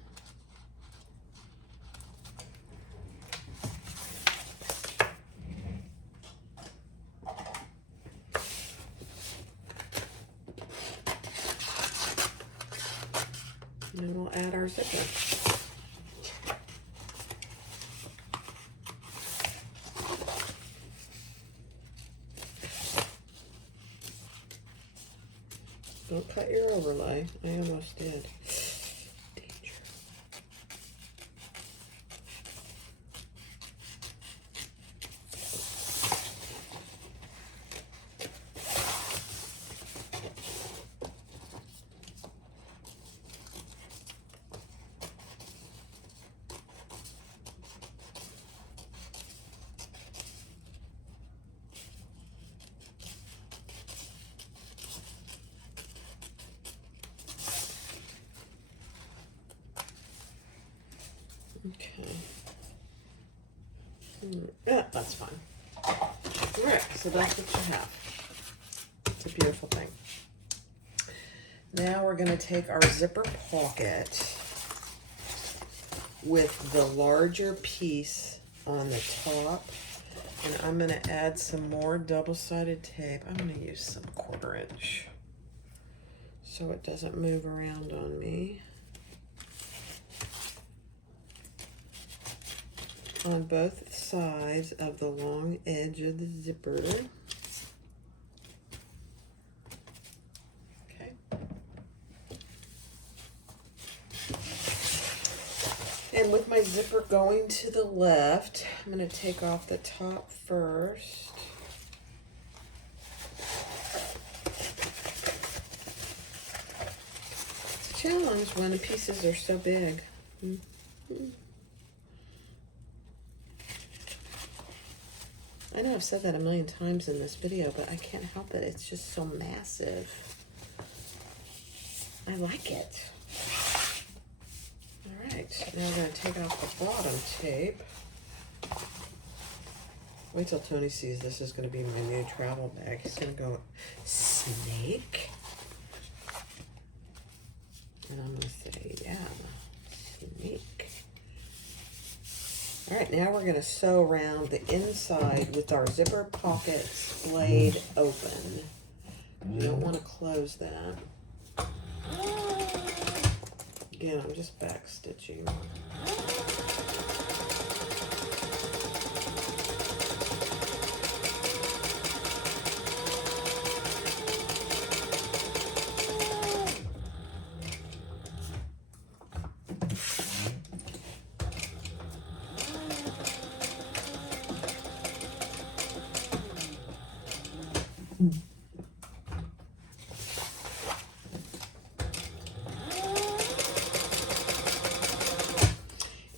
And then we'll add our zipper. Don't cut your overlay. I almost did. Danger. Okay. Yeah, that's fine. All right, so that's what you have. It's a beautiful thing. Now we're going to take our zipper pocket with the larger piece on the top, and I'm going to add some more double-sided tape. I'm going to use some 1/4 inch so it doesn't move around on me. On both sides of the long edge of the zipper. Okay. And with my zipper going to the left, I'm going to take off the top first. It's a challenge when the pieces are so big. I know I've said that a million times in this video, but I can't help it. It's just so massive. I like it. All right, now we're going to take off the bottom tape. Wait till Tony sees this is going to be my new travel bag. He's going to go, snake? And I'm going to say, yeah, snake. All right, now we're going to sew around the inside with our zipper pocket splayed open. You don't want to close that. Again, I'm just back stitching.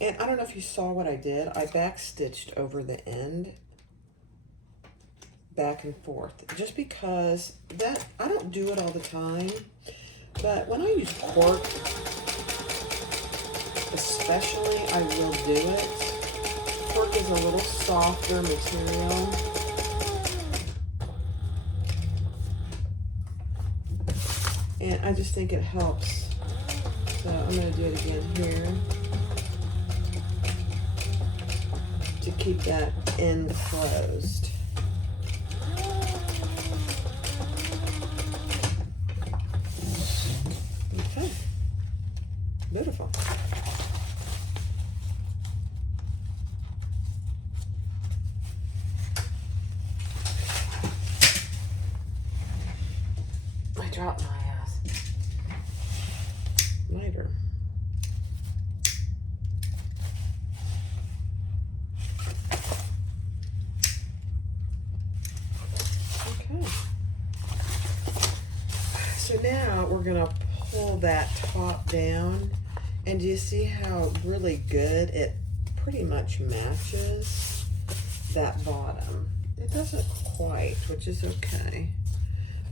And I don't know if you saw what I did. I back stitched over the end, back and forth, just because that, I don't do it all the time, but when I use cork, especially, I will do it. Cork is a little softer material. And I just think it helps. So I'm going to do it again here to keep that end closed. Okay, beautiful. I dropped my lighter. Okay. So now we're going to pull that top down, and do you see how really good it pretty much matches that bottom? It doesn't quite, which is okay,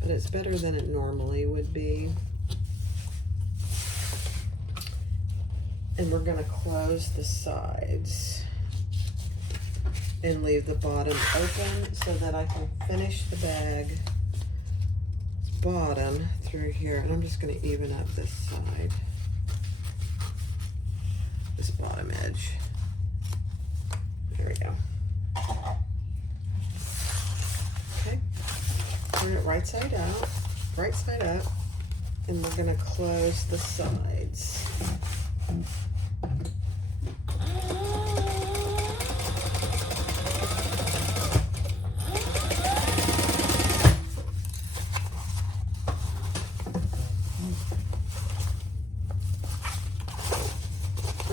but it's better than it normally would be. And we're going to close the sides and leave the bottom open so that I can finish the bag bottom through here. And I'm just going to even up this side, this bottom edge. There we go. Okay, turn it right side out, right side up, and we're going to close the sides.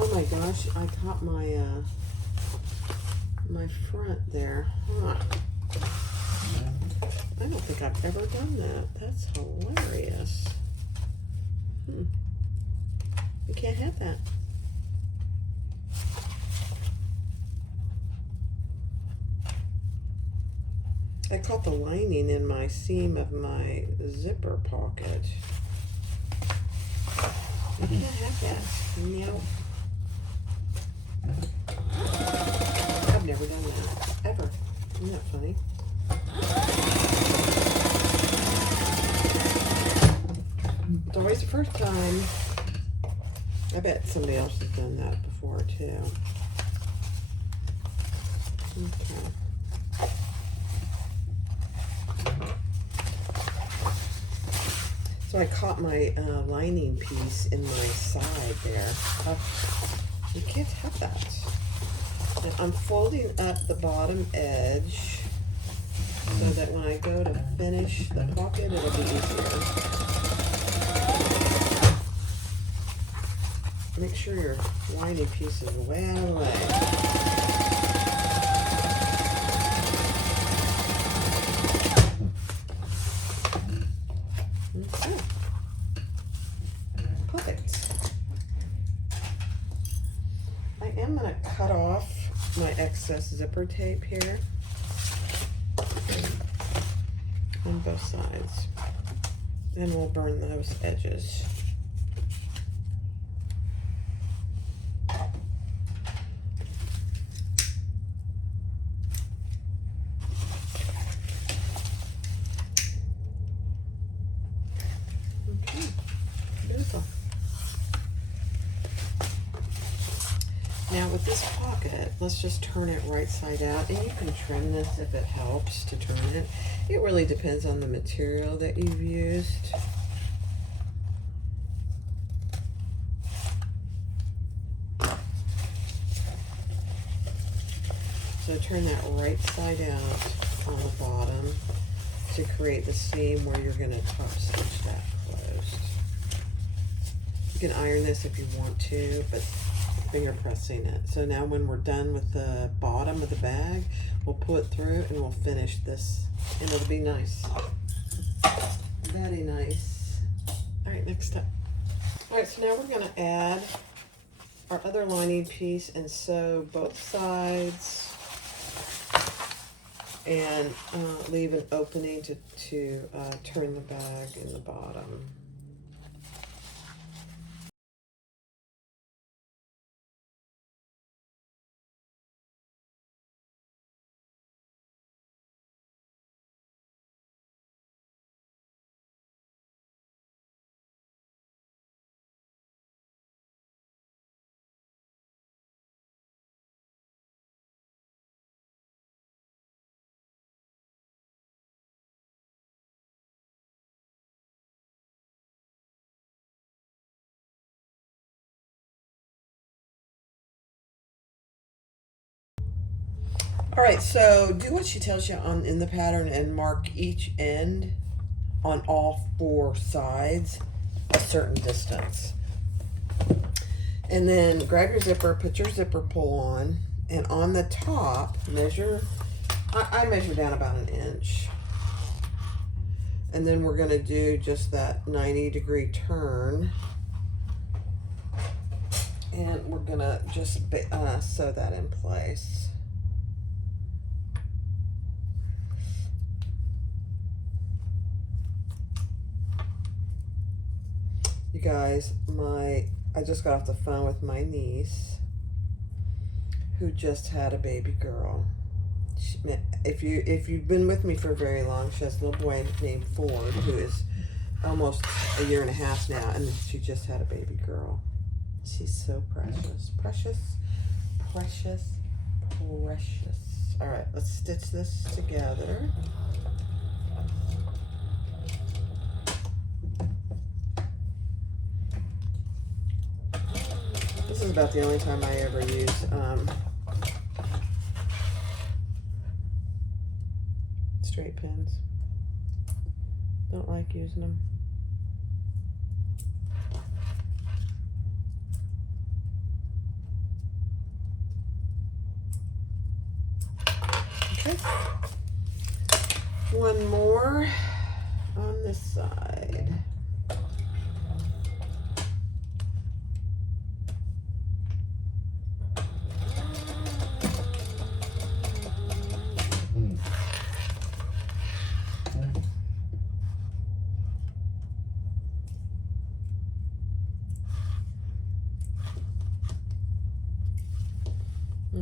Oh my gosh, I caught my my front there. Huh. I don't think I've ever done that. That's hilarious. You can't have that. I caught the lining in my seam of my zipper pocket. You can't have that. No. I've never done that. Ever. Isn't that funny? It's always the first time. I bet somebody else has done that before too. Okay. So I caught my lining piece in my side there. You can't have that. And I'm folding up the bottom edge so that when I go to finish the pocket, it'll be easier. Make sure your lining piece is way out of the way. Okay. Perfect. I am going to cut off my excess zipper tape here on both sides. And we'll burn those edges. Now with this pocket, let's just turn it right side out, and you can trim this if it helps to turn it. It really depends on the material that you've used. So turn that right side out on the bottom to create the seam where you're going to top stitch that closed. You can iron this if you want to, but finger pressing it. So now when we're done with the bottom of the bag, we'll pull it through and we'll finish this, and it'll be nice. Very nice. All right, next step. All right, so now we're going to add our other lining piece and sew both sides, and leave an opening to turn the bag in the bottom. All right, so do what she tells you in the pattern and mark each end on all 4 sides a certain distance. And then grab your zipper, put your zipper pull on, and on the top, measure, I measure down about 1 inch. And then we're gonna do just that 90-degree turn. And we're gonna just sew that in place. You guys, I just got off the phone with my niece who just had a baby girl. If you've been with me for very long, she has a little boy named Ford who is almost 1.5 years now, and she just had a baby girl. She's so precious, precious, precious, precious. All right, let's stitch this together. This is about the only time I ever use straight pins. Don't like using them. Okay. One more on this side.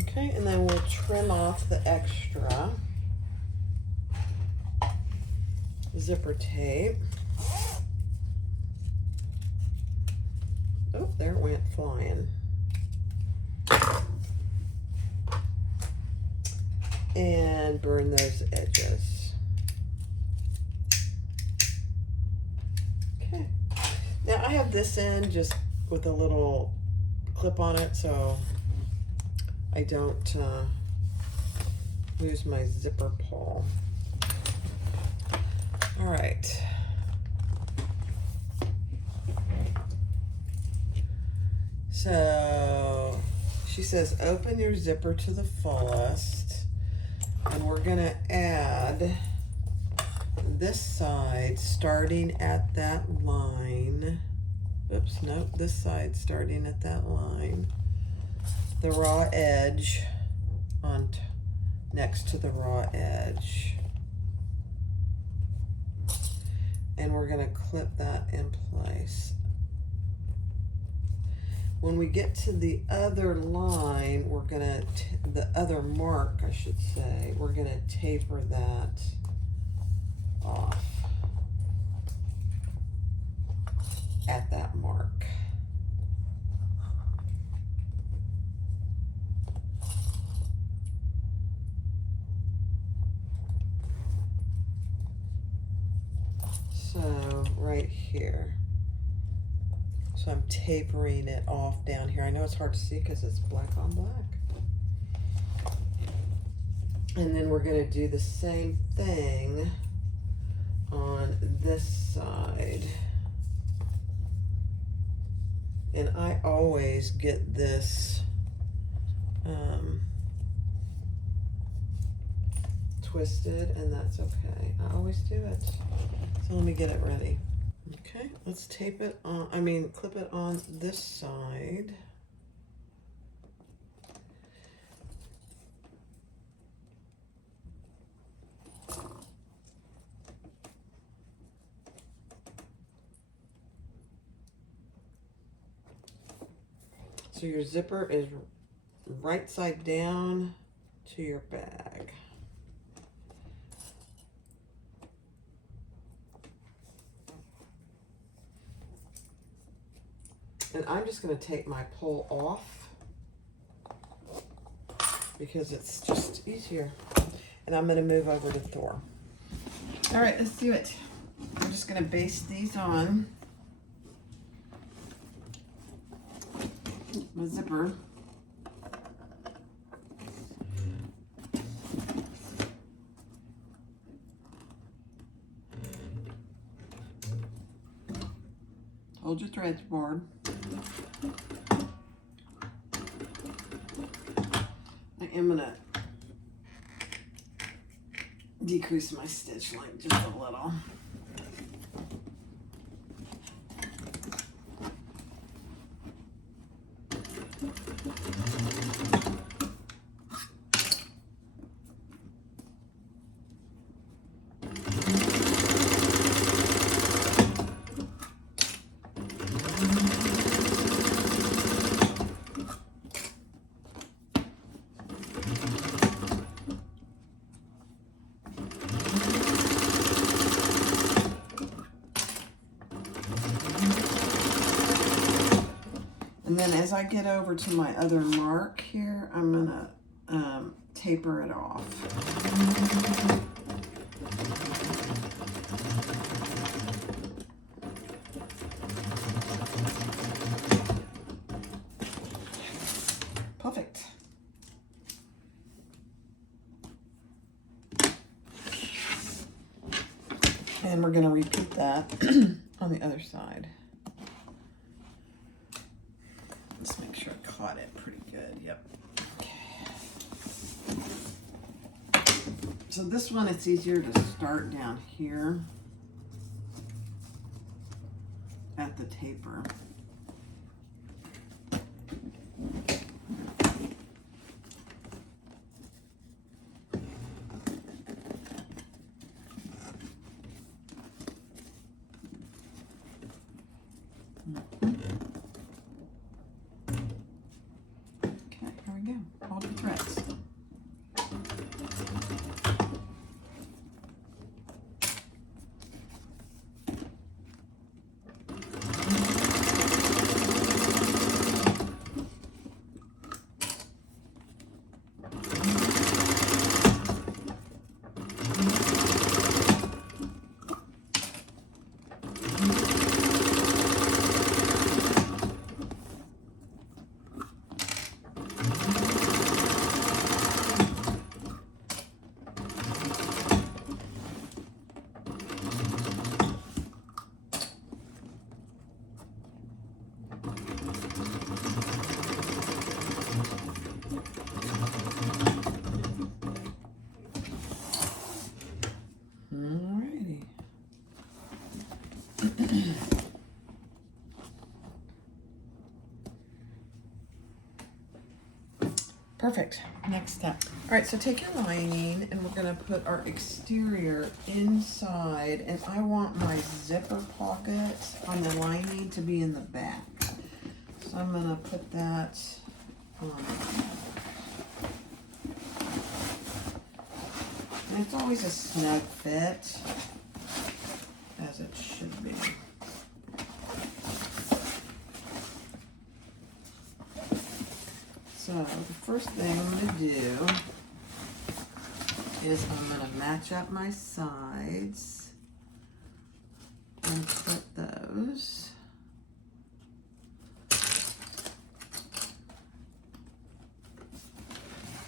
Okay, and then we'll trim off the extra zipper tape. Oh, there it went flying. And burn those edges. Okay. Now I have this end just with a little clip on it, so I don't lose my zipper pull. All right. So she says open your zipper to the fullest, and we're gonna add this side starting at that line. Oops, nope, this side starting at that line. The raw edge on next to the raw edge. And we're gonna clip that in place. When we get to the other line, we're gonna, the other mark, I should say, we're gonna taper that off at that mark. So right here. So I'm tapering it off down here. I know it's hard to see because it's black on black. And then we're going to do the same thing on this side. And I always get this twisted, and that's okay. I always do it. So let me get it ready. Okay, let's tape it on, clip it on this side. So your zipper is right side down to your bag. And I'm just going to take my pull off because it's just easier. And I'm going to move over to Thor. All right, let's do it. I'm just going to baste these on my zipper. Hold your threads, board. I am gonna decrease my stitch length just a little. And then as I get over to my other mark here, I'm gonna taper it off. Perfect. And we're gonna repeat that on the other side. Let's make sure I caught it pretty good. Yep. Okay. So this one, it's easier to start down here at the taper. Hold the threads. Alrighty. Perfect. Next step. All right, so take your lining and we're gonna put our exterior inside, and I want my zipper pocket on the lining to be in the back. So I'm gonna put that on. And it's always a snug fit, as it should be. So the first thing I'm going to do is I'm going to match up my sides and put those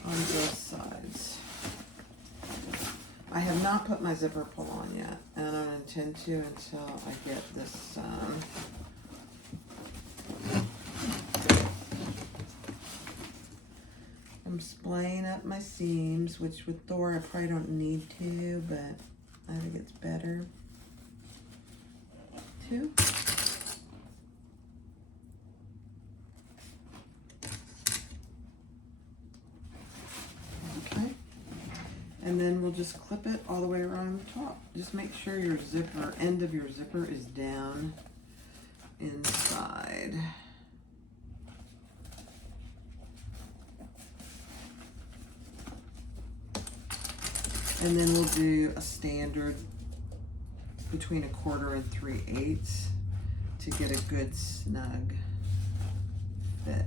on both sides. I have not put my zipper pull on yet, and I don't intend to until I get this I'm splaying up my seams, which with Thor I probably don't need to, but I think it's better to. Okay. And then we'll just clip it all the way around the top. Just make sure your zipper, end of your zipper is down inside. And then we'll do a standard between 1/4 and 3/8 to get a good snug fit.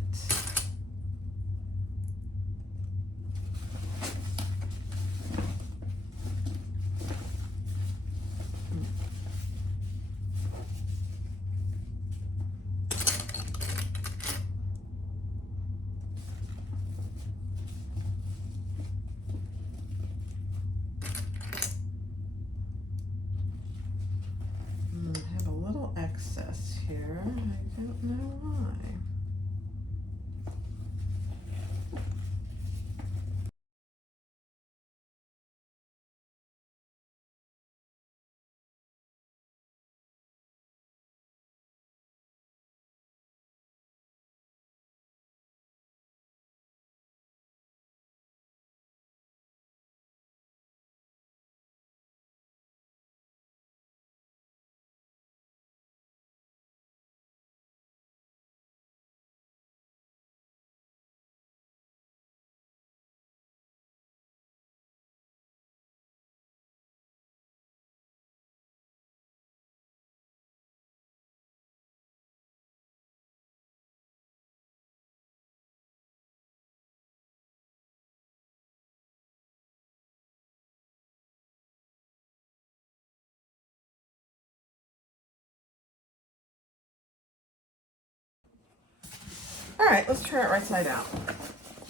I have a little excess here. I don't know why. All right, let's try it right side out.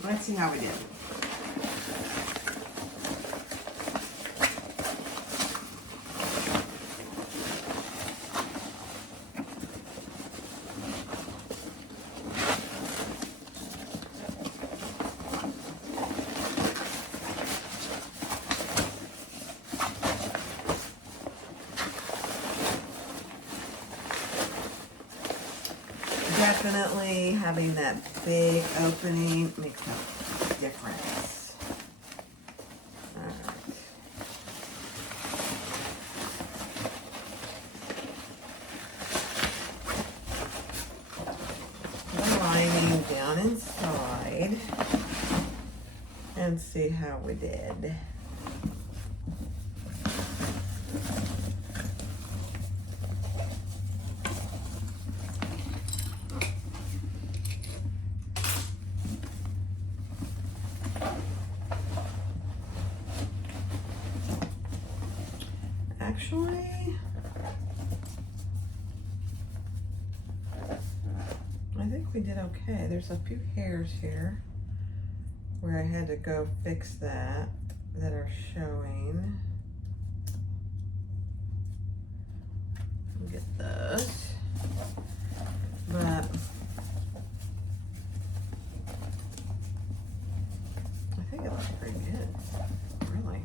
Let's see how we did. Definitely having that big opening makes a difference. All right. The lining down inside and see how we did. Actually, I think we did okay. There's a few hairs here where I had to go fix that are showing. I'll get those. But I think it looks pretty good, really.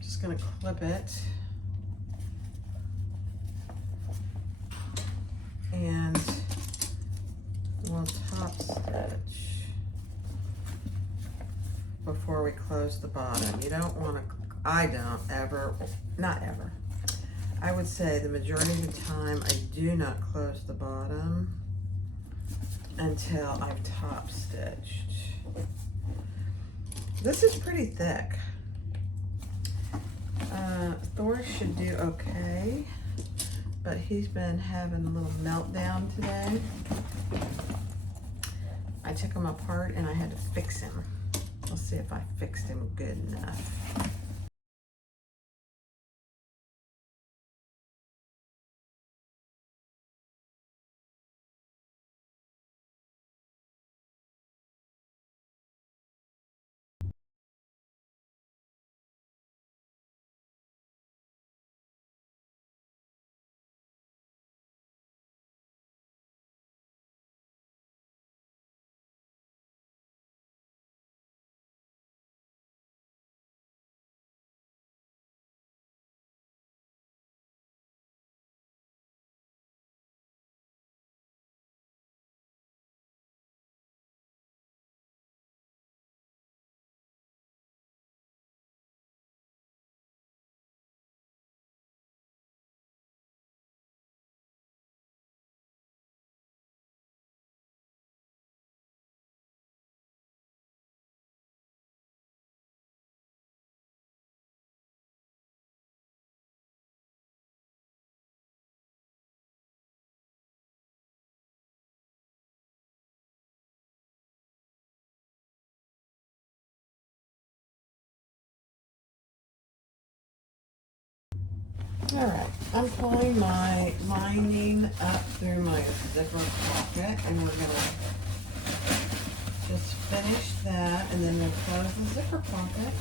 Just gonna clip it and we'll top stitch before we close the bottom. You don't want to, I don't ever, not ever. I would say the majority of the time I do not close the bottom until I've top stitched. This is pretty thick. Thor should do okay, but he's been having a little meltdown today. I took him apart and I had to fix him. Let's see if I fixed him good enough. All right, I'm pulling my lining up through my zipper pocket, and we're gonna just finish that, and then we'll close the zipper pocket,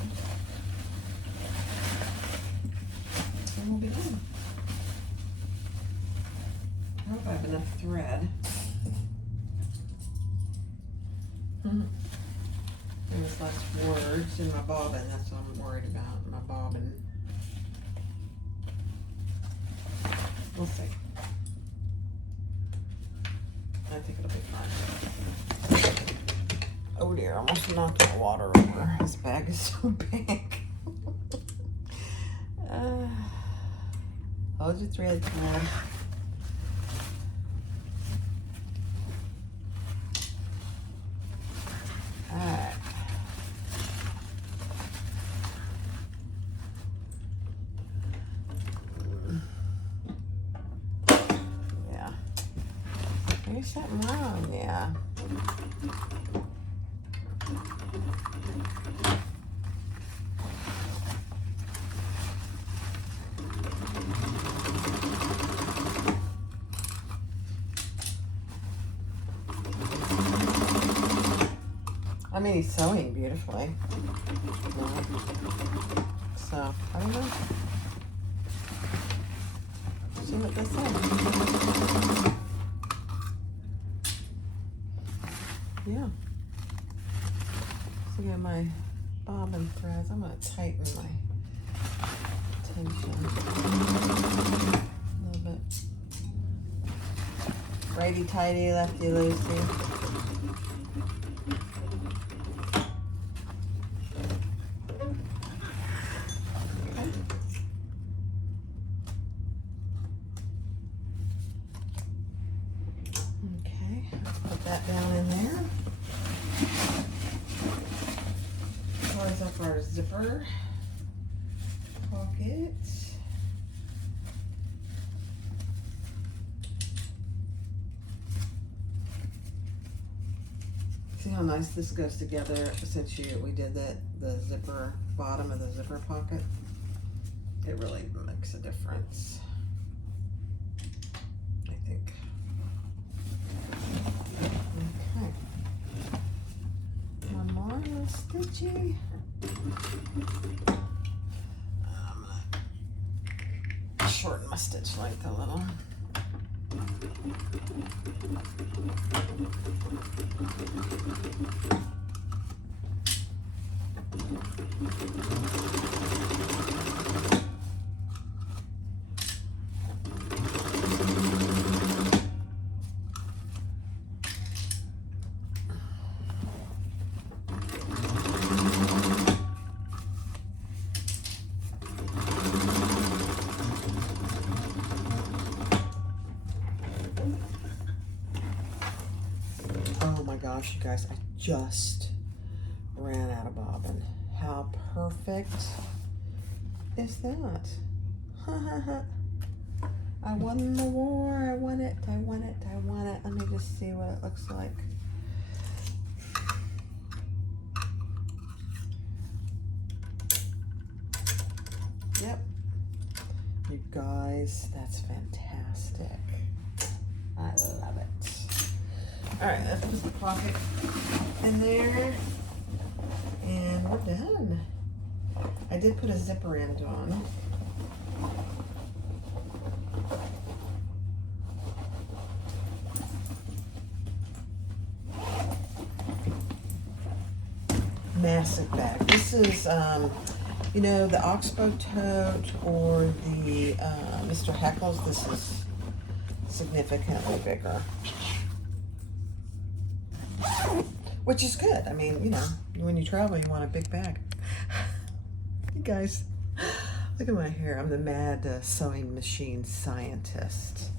and we'll be done. I hope I have enough thread. There's less words in my bobbin. That's what I'm worried about, my bobbin. We'll see. I think it'll be fine. Oh dear, I almost knocked my water over. This bag is so big. Hold your thread, man. Alright. Yeah. There's something wrong, yeah. I mean, he's sewing beautifully. So, I don't know. See what this is. Yeah. So, get my bobbin threads. I'm going to tighten my tension a little bit. Righty tighty, lefty loosey. Down in there. Close up our zipper pocket. See how nice this goes together since we did the zipper bottom of the zipper pocket. It really makes a difference, I think. One more little stitchy. I'm gonna shorten my stitch length a little. Gosh, you guys, I just ran out of bobbin. How perfect is that? I won the war. I won it. I won it. I won it. Let me just see what it looks like. Yep. You guys, that's fantastic. I love it. All right, let's put the pocket in there, and we're done. I did put a zipper end on. Massive bag. This is, you know, the Oxbow tote or the Mr. Heckle's. This is significantly bigger. Which is good. I mean, you know, when you travel, you want a big bag. You guys, look at my hair. I'm the mad sewing machine scientist.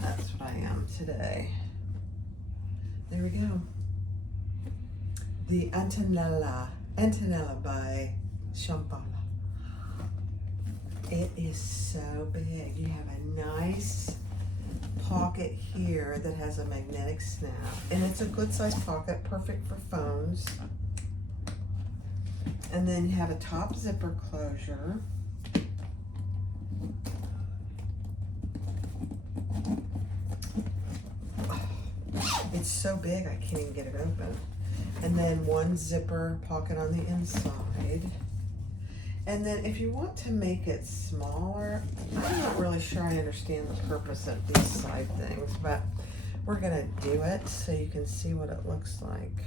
That's what I am today. There we go. The Antonella by Shambala. It is so big. You have a nice pocket here that has a magnetic snap, and it's a good size pocket, perfect for phones. And then you have a top zipper closure, It's so big I can't even get it open. And then one zipper pocket on the inside. And then if you want to make it smaller, I'm not really sure I understand the purpose of these side things, but we're gonna do it so you can see what it looks like.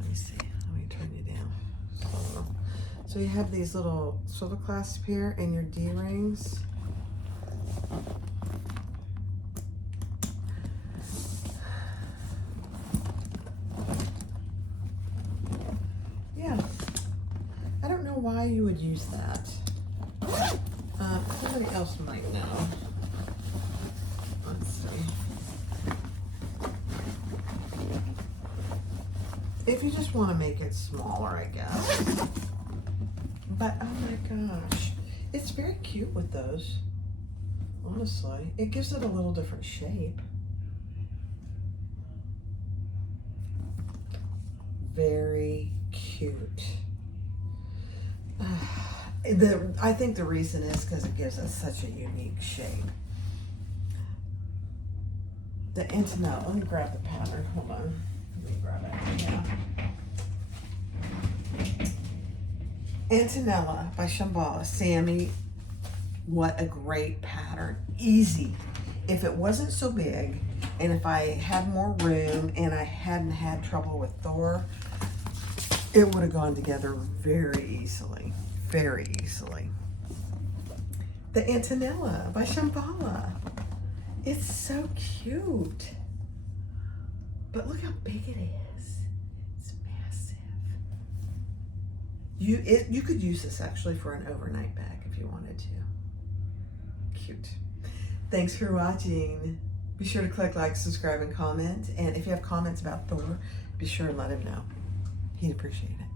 Let me see, let me turn you down. So you have these little silver clasp here and your D-rings. Yeah, I don't know why you would use that. Somebody else might know. Let's see. If you just want to make it smaller, I guess. But oh my gosh, it's very cute with those. Honestly, it gives it a little different shape. Very cute. I think the reason is because it gives us such a unique shape. The Antonella, let me grab the pattern, hold on. Let me grab it, yeah. Antonella by Shambala. Sammy, what a great pattern. Easy. If it wasn't so big, and if I had more room and I hadn't had trouble with Thor, it would have gone together very easily. Very easily. The Antonella by Shambala. It's so cute. But look how big it is. It's massive. You could use this actually for an overnight bag if you wanted to. Cute. Thanks for watching. Be sure to click like, subscribe, and comment. And if you have comments about Thor, be sure to let him know. He'd appreciate it.